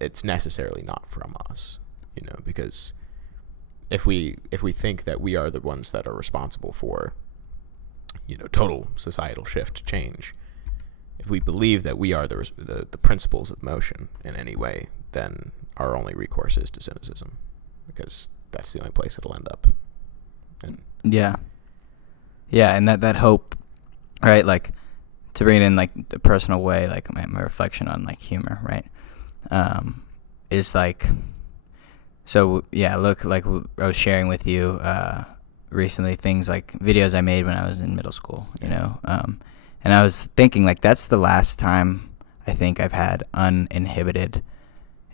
it's necessarily not from us, you know, because if we think that we are the ones that are responsible for, you know, total societal shift change, if we believe that we are the principles of motion in any way, then our only recourse is to cynicism, because that's the only place it'll end up. And yeah, and that hope, right? Like, to bring it in like the personal way, like my reflection on like humor, right? Is like, so yeah, look, like I was sharing with you recently things like videos I made when I was in middle school, you know, and I was thinking like that's the last time I think I've had uninhibited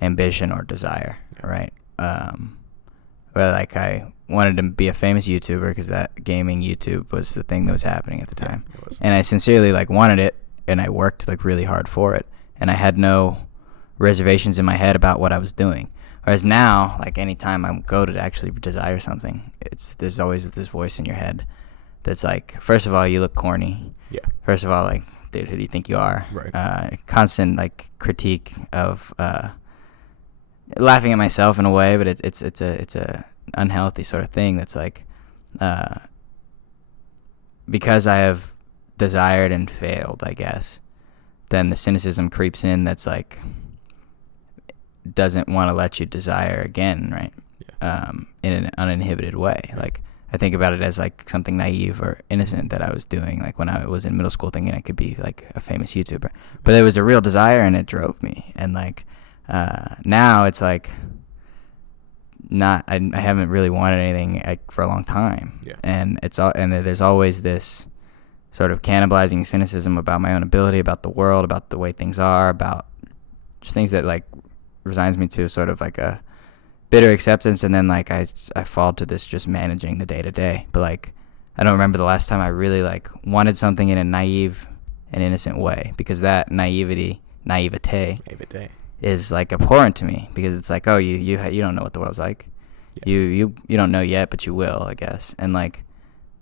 ambition or desire, right? Where like I wanted to be a famous YouTuber because that gaming YouTube was the thing that was happening at the time, and I sincerely like wanted it, and I worked like really hard for it, and I had no reservations in my head about what I was doing. Whereas now, like anytime I go to actually desire something, there's always this voice in your head that's like, first of all, you look corny. Yeah. First of all, like, dude, who do you think you are? Right. Constant like critique of laughing at myself in a way, but it's a unhealthy sort of thing that's like, because I have desired and failed, I guess, then the cynicism creeps in that's like doesn't want to let you desire again, right? Yeah. In an uninhibited way. Yeah. Like, I think about it as like something naive or innocent that I was doing, like when I was in middle school, thinking I could be like a famous YouTuber, but it was a real desire and it drove me. And like now it's like not, I haven't really wanted anything like for a long time. Yeah. And there's always this sort of cannibalizing cynicism about my own ability, about the world, about the way things are, about just things that like resigns me to sort of like a bitter acceptance, and then like I fall to this just managing the day to day. But like I don't remember the last time I really like wanted something in a naive and innocent way, because that naivete is like abhorrent to me, because it's like, oh, you don't know what the world's like. Yeah. You don't know yet, but you will, I guess. And like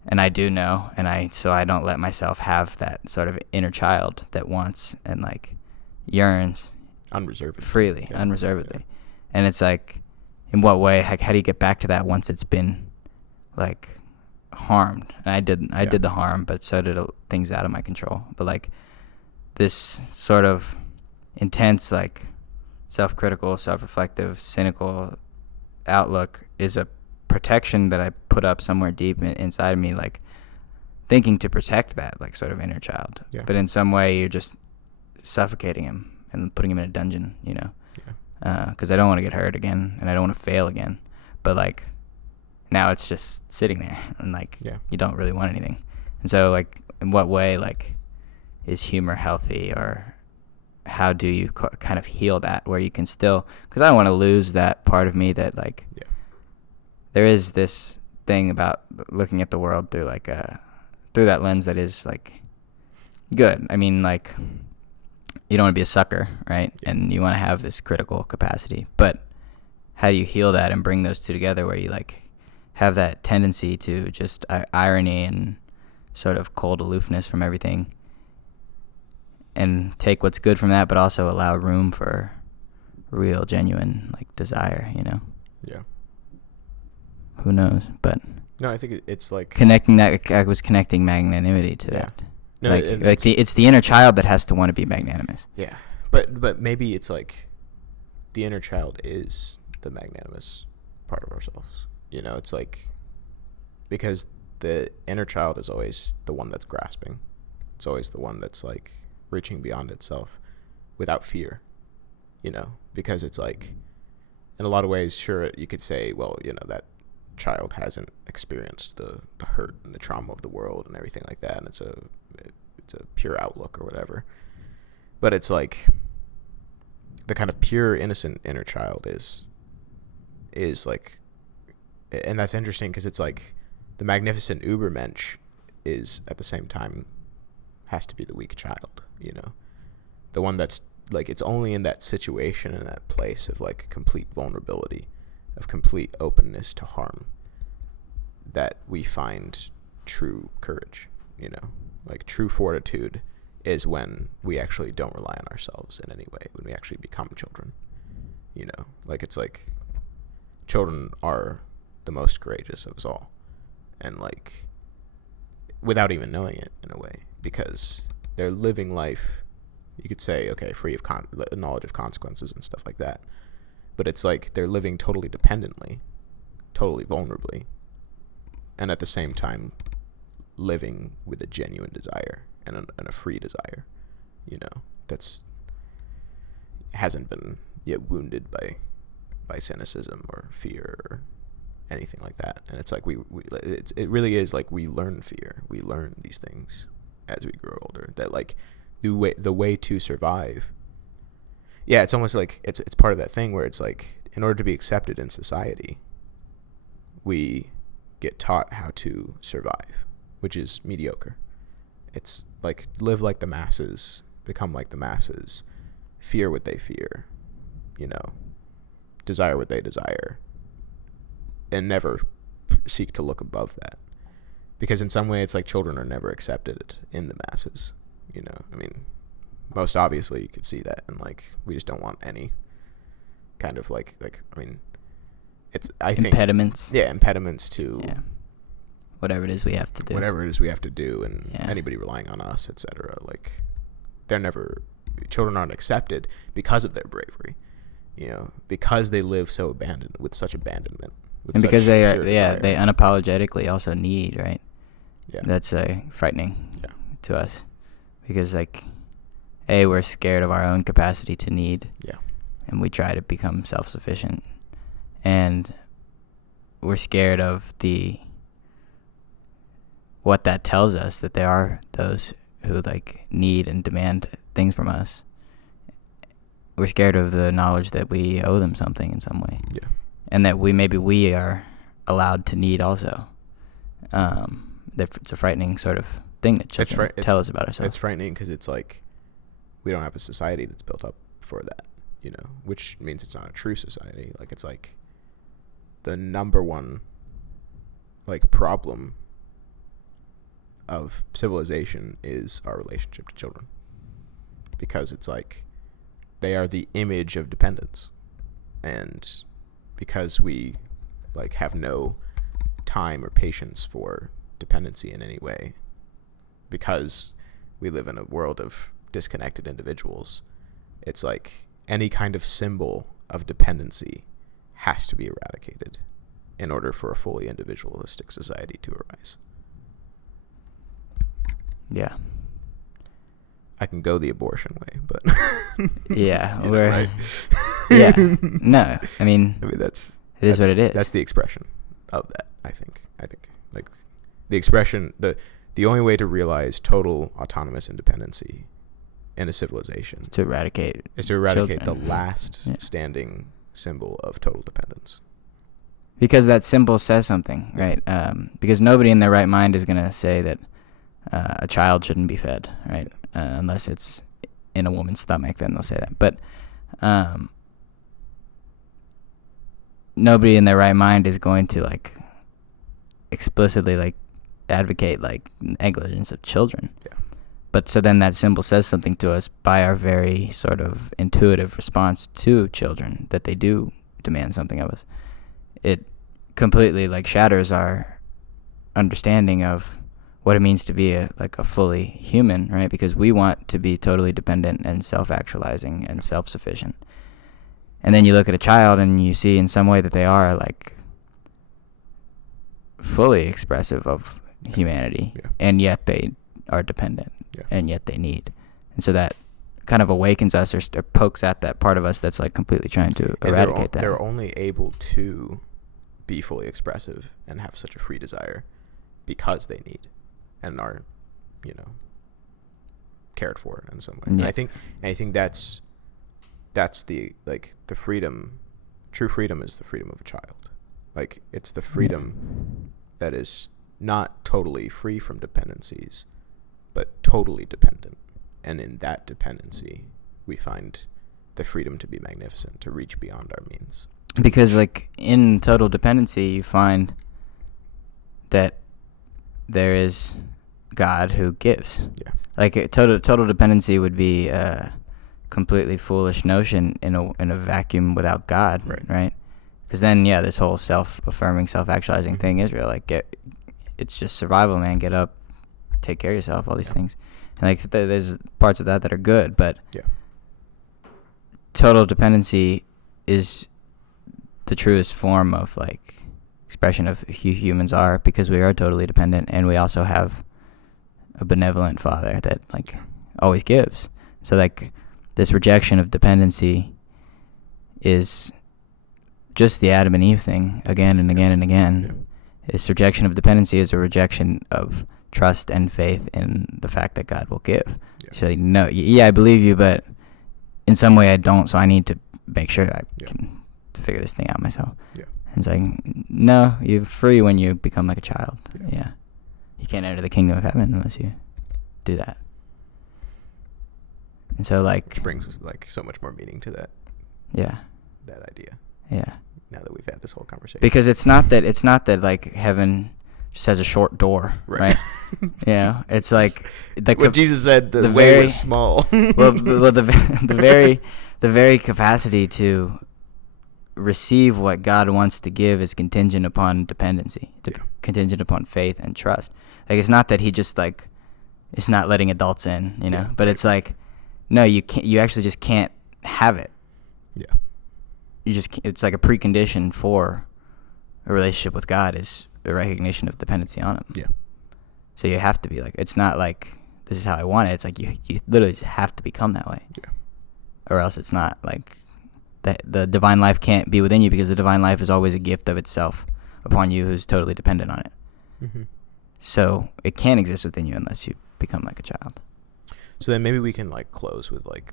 and I do know, and so I don't let myself have that sort of inner child that wants and like yearns freely, unreservedly. Yeah. And it's like, in what way? Like, how do you get back to that once it's been like harmed? And I did the harm, but so did things out of my control. But like this sort of intense, like self-critical, self-reflective, cynical outlook is a protection that I put up somewhere deep inside of me, like thinking to protect that like sort of inner child. Yeah. But in some way you're just suffocating him and putting him in a dungeon, you know, because I don't want to get hurt again and I don't want to fail again. But like now it's just sitting there and like you don't really want anything. And so like in what way like is humor healthy, or how do you kind of heal that where you can still, because I don't want to lose that part of me that like there is this thing about looking at the world through like through that lens that is like good. I mean, like you don't want to be a sucker, right? And you want to have this critical capacity, but how do you heal that and bring those two together where you like have that tendency to just irony and sort of cold aloofness from everything and take what's good from that, but also allow room for real, genuine like desire, you know? Yeah. Who knows? But no, I think it's like connecting that. I was connecting magnanimity to that. No, like it's the inner child that has to want to be magnanimous. Yeah, but maybe it's like the inner child is the magnanimous part of ourselves. You know, it's like because the inner child is always the one that's grasping. It's always the one that's like reaching beyond itself without fear. You know, because it's like in a lot of ways, sure, you could say, well, you know, that child hasn't experienced the hurt and the trauma of the world and everything like that, and it's a pure outlook or whatever. But it's like the kind of pure innocent inner child is like, and that's interesting because it's like the magnificent ubermensch is at the same time has to be the weak child, you know, the one that's like, it's only in that situation, in that place of like complete vulnerability, of complete openness to harm, that we find true courage, you know, like true fortitude is when we actually don't rely on ourselves in any way, when we actually become children, you know, like it's like children are the most courageous of us all, and like without even knowing it in a way, because they're living life, you could say, okay, free of knowledge of consequences and stuff like that. But it's like they're living totally dependently, totally vulnerably, and at the same time living with a genuine desire and a free desire, you know, that's hasn't been yet wounded by cynicism or fear or anything like that. And it's like it really is like we learn fear, we learn these things as we grow older, that like the way to survive. Yeah, it's almost like it's part of that thing where it's like in order to be accepted in society, we get taught how to survive, which is mediocre. It's like live like the masses, become like the masses, fear what they fear, you know, desire what they desire, and never seek to look above that. Because in some way it's like children are never accepted in the masses, you know. I mean, most obviously you could see that, and like we just don't want any kind of like I mean, it's impediments. Impediments to whatever it is we have to do, and anybody relying on us, etc. Like children aren't accepted because of their bravery, you know, because they live so with such abandonment, and because they unapologetically also need, right? Yeah, that's frightening to us, because like we're scared of our own capacity to need, and we try to become self-sufficient, and we're scared of what that tells us, that there are those who like need and demand things from us. We're scared of the knowledge that we owe them something in some way, and that we are allowed to need also. It's a frightening sort of thing that children tell us about ourselves. It's frightening because it's like we don't have a society that's built up for that, you know, which means it's not a true society. Like it's like the number one like problem of civilization is our relationship to children, because it's like they are the image of dependence, and because we like have no time or patience for dependency in any way, because we live in a world of disconnected individuals, it's like any kind of symbol of dependency has to be eradicated in order for a fully individualistic society to arise. Yeah. I can go the abortion way, but yeah, we're right. Yeah. No, I mean it is what it is. That's the expression of that. I think like the expression, the only way to realize total autonomous independency in a civilization is to eradicate children. The children. last standing symbol of total dependence. Because that symbol says something, right? Because nobody in their right mind is going to say that a child shouldn't be fed, right? Unless it's in a woman's stomach, then they'll say that. But nobody in their right mind is going to like explicitly like advocate like negligence of children. Yeah. But so then that symbol says something to us by our very sort of intuitive response to children, that they do demand something of us. It completely like shatters our understanding of what it means to be a fully human, right? Because we want to be totally dependent and self-actualizing and self-sufficient. And then you look at a child and you see in some way that they are like fully expressive of humanity, and yet they are dependent, and yet they need. And so that kind of awakens us or pokes at that part of us that's like completely trying to eradicate that. They're only able to be fully expressive and have such a free desire because they need and are, cared for in some way. Yeah. And I think that's the like the freedom. True freedom is the freedom of a child. Like it's the freedom that is not totally free from dependencies, but totally dependent. And in that dependency, we find the freedom to be magnificent, to reach beyond our means. Because like in total dependency, you find that there is God who gives. Yeah. Like total dependency would be a completely foolish notion in a vacuum without God, right? Because then, this whole self-affirming, self-actualizing thing is real. Like, it's just survival, man. Get up, take care of yourself, all these things. And like, there's parts of that are good, but total dependency is the truest form of like expression of who humans are, because we are totally dependent, and we also have a benevolent Father that like always gives. So like this rejection of dependency is just the Adam and Eve thing again and again and again. This rejection of dependency is a rejection of trust and faith in the fact that God will give. So like, no, I believe you, but in some way I don't, so I need to make sure I can figure this thing out myself. And it's like, no, you're free when you become like a child. You can't enter the kingdom of heaven unless you do that. And so like, which brings like so much more meaning to that. That idea. Now that we've had this whole conversation. Because it's not that like heaven just has a short door, right? It's like what Jesus said, the way was small. the very capacity to receive what God wants to give is contingent upon dependency, contingent upon faith and trust. Like it's not that he just like, it's not letting adults in, but it's like, no, you can't. You actually just can't have it. It's like a precondition for a relationship with God is the recognition of dependency on him. So you have to be like, it's not like this is how I want it. It's like you literally just have to become that way. Or else it's not like the divine life can't be within you, because the divine life is always a gift of itself upon you who's totally dependent on it. So it can't exist within you unless you become like a child. So then maybe we can like close with like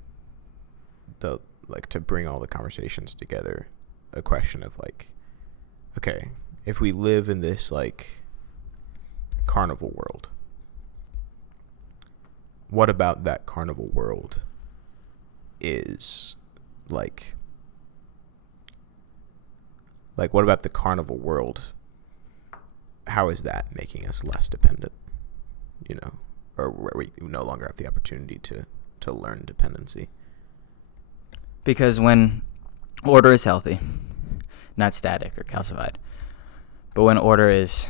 to bring all the conversations together, a question of like, okay, if we live in this like carnival world, what about that carnival world is like what about the carnival world? How is that making us less dependent? or where we no longer have the opportunity to learn dependency? Because when order is healthy, not static or calcified, but when order is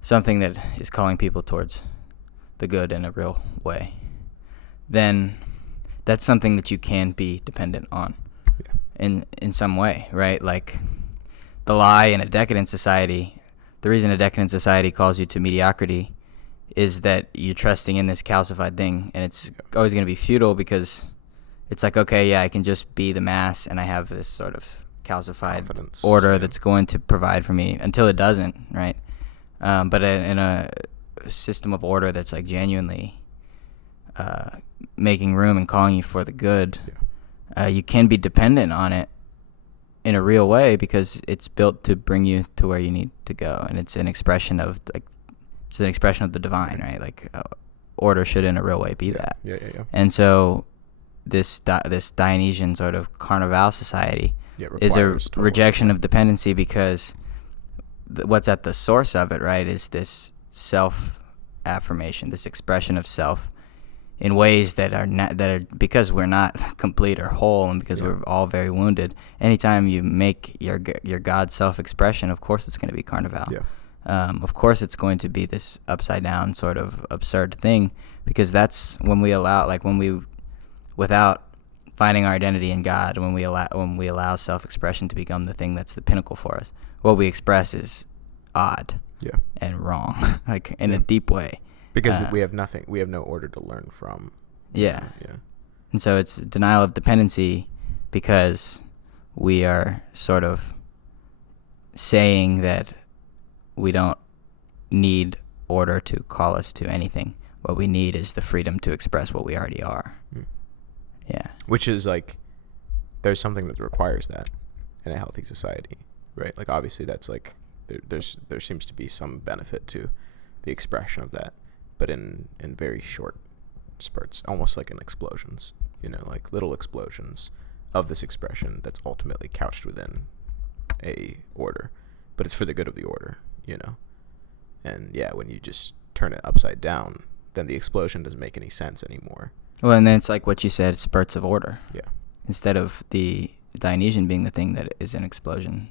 something that is calling people towards the good in a real way, then that's something that you can be dependent on in some way, right? Like the lie in a decadent society, the reason a decadent society calls you to mediocrity is that you're trusting in this calcified thing, and it's always going to be futile because it's like, okay, yeah, I can just be the mass, and I have this sort of calcified Confidence, order that's going to provide for me until it doesn't, right? But in a system of order that's like genuinely making room and calling you for the good, you can be dependent on it in a real way because it's built to bring you to where you need to go, and it's an expression of the divine, right? Like order should in a real way be that. Yeah. And so this Dionysian sort of carnevale society is a rejection of dependency because what's at the source of it, right, is this self-affirmation, this expression of self in ways that are because we're not complete or whole, and because we're all very wounded. Anytime you make your God self-expression, of course it's going to be carnevale. Of course it's going to be this upside down sort of absurd thing, because that's when we allow, without finding our identity in God, when we allow self-expression to become the thing that's the pinnacle for us, what we express is odd and wrong, like in a deep way. Because we have nothing, we have no order to learn from. Yeah. And so it's denial of dependency because we are sort of saying that we don't need order to call us to anything. What we need is the freedom to express what we already are. Yeah. Which is like, there's something that requires that in a healthy society, right? Like obviously that's like, there seems to be some benefit to the expression of that, but in very short spurts, almost like in explosions, like little explosions of this expression that's ultimately couched within a order, but it's for the good of the order, and when you just turn it upside down, then the explosion doesn't make any sense anymore. Well, and then it's like what you said, spurts of order. Yeah. Instead of the Dionysian being the thing that is an explosion,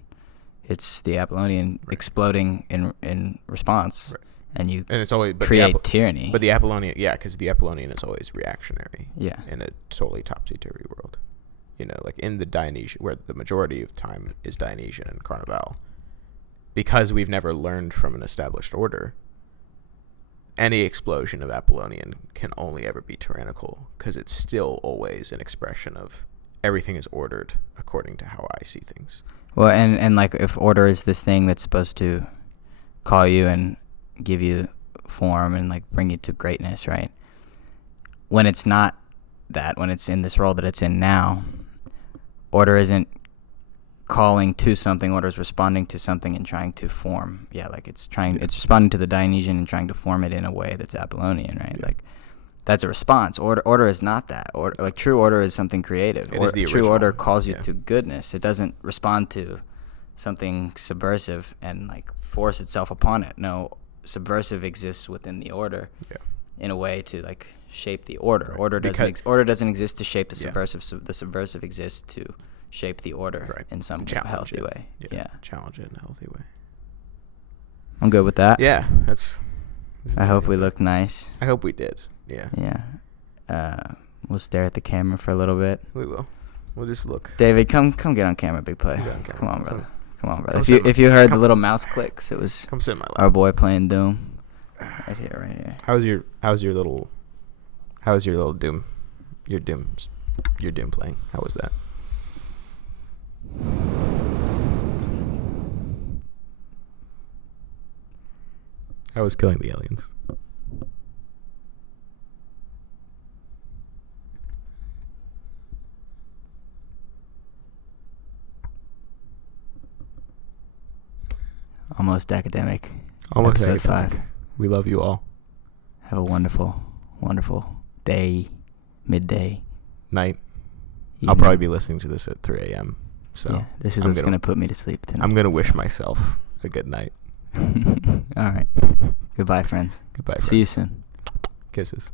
it's the Apollonian exploding in response. Right. And it's always create tyranny. But the Apollonian, because the Apollonian is always reactionary. Yeah. In a totally topsy-turvy world. Like in the Dionysian, where the majority of time is Dionysian and Carnival, because we've never learned from an established order, any explosion of Apollonian can only ever be tyrannical, because it's still always an expression of everything is ordered according to how I see things. Well, and like if order is this thing that's supposed to call you and give you form and like bring you to greatness, right? When it's not that, when it's in this role that it's in now, order isn't calling to something, order is responding to something and trying to form. It's responding to the Dionysian and trying to form it in a way that's Apollonian, right? Yeah. Like that's a response. Order is not that. True order is something creative. It is the true original. Order calls you to goodness. It doesn't respond to something subversive and like force itself upon it. No, subversive exists within the order in a way to like shape the order. Right. Order doesn't exist to shape the subversive. The subversive exists to shape the order in some healthy way. Yeah. Challenge it in a healthy way. I'm good with that. Yeah. I hope we look nice. I hope we did. Yeah. Yeah. We'll stare at the camera for a little bit. We will. We'll just look. David, come get on camera, big play. Come on, brother. Come on, brother. If you heard the little mouse clicks, it was our boy playing Doom. Right here. How's your little Doom? Your Doom playing. How was that? I was killing the aliens. Almost academic. Almost Episode academic. 5. We love you all. Have a wonderful, wonderful day, midday, night. evening. I'll probably be listening to this at 3 a.m. So yeah, this is what's going to put me to sleep tonight. I'm going to wish myself a good night. All right. Goodbye, friends. Goodbye, See you soon. Kisses.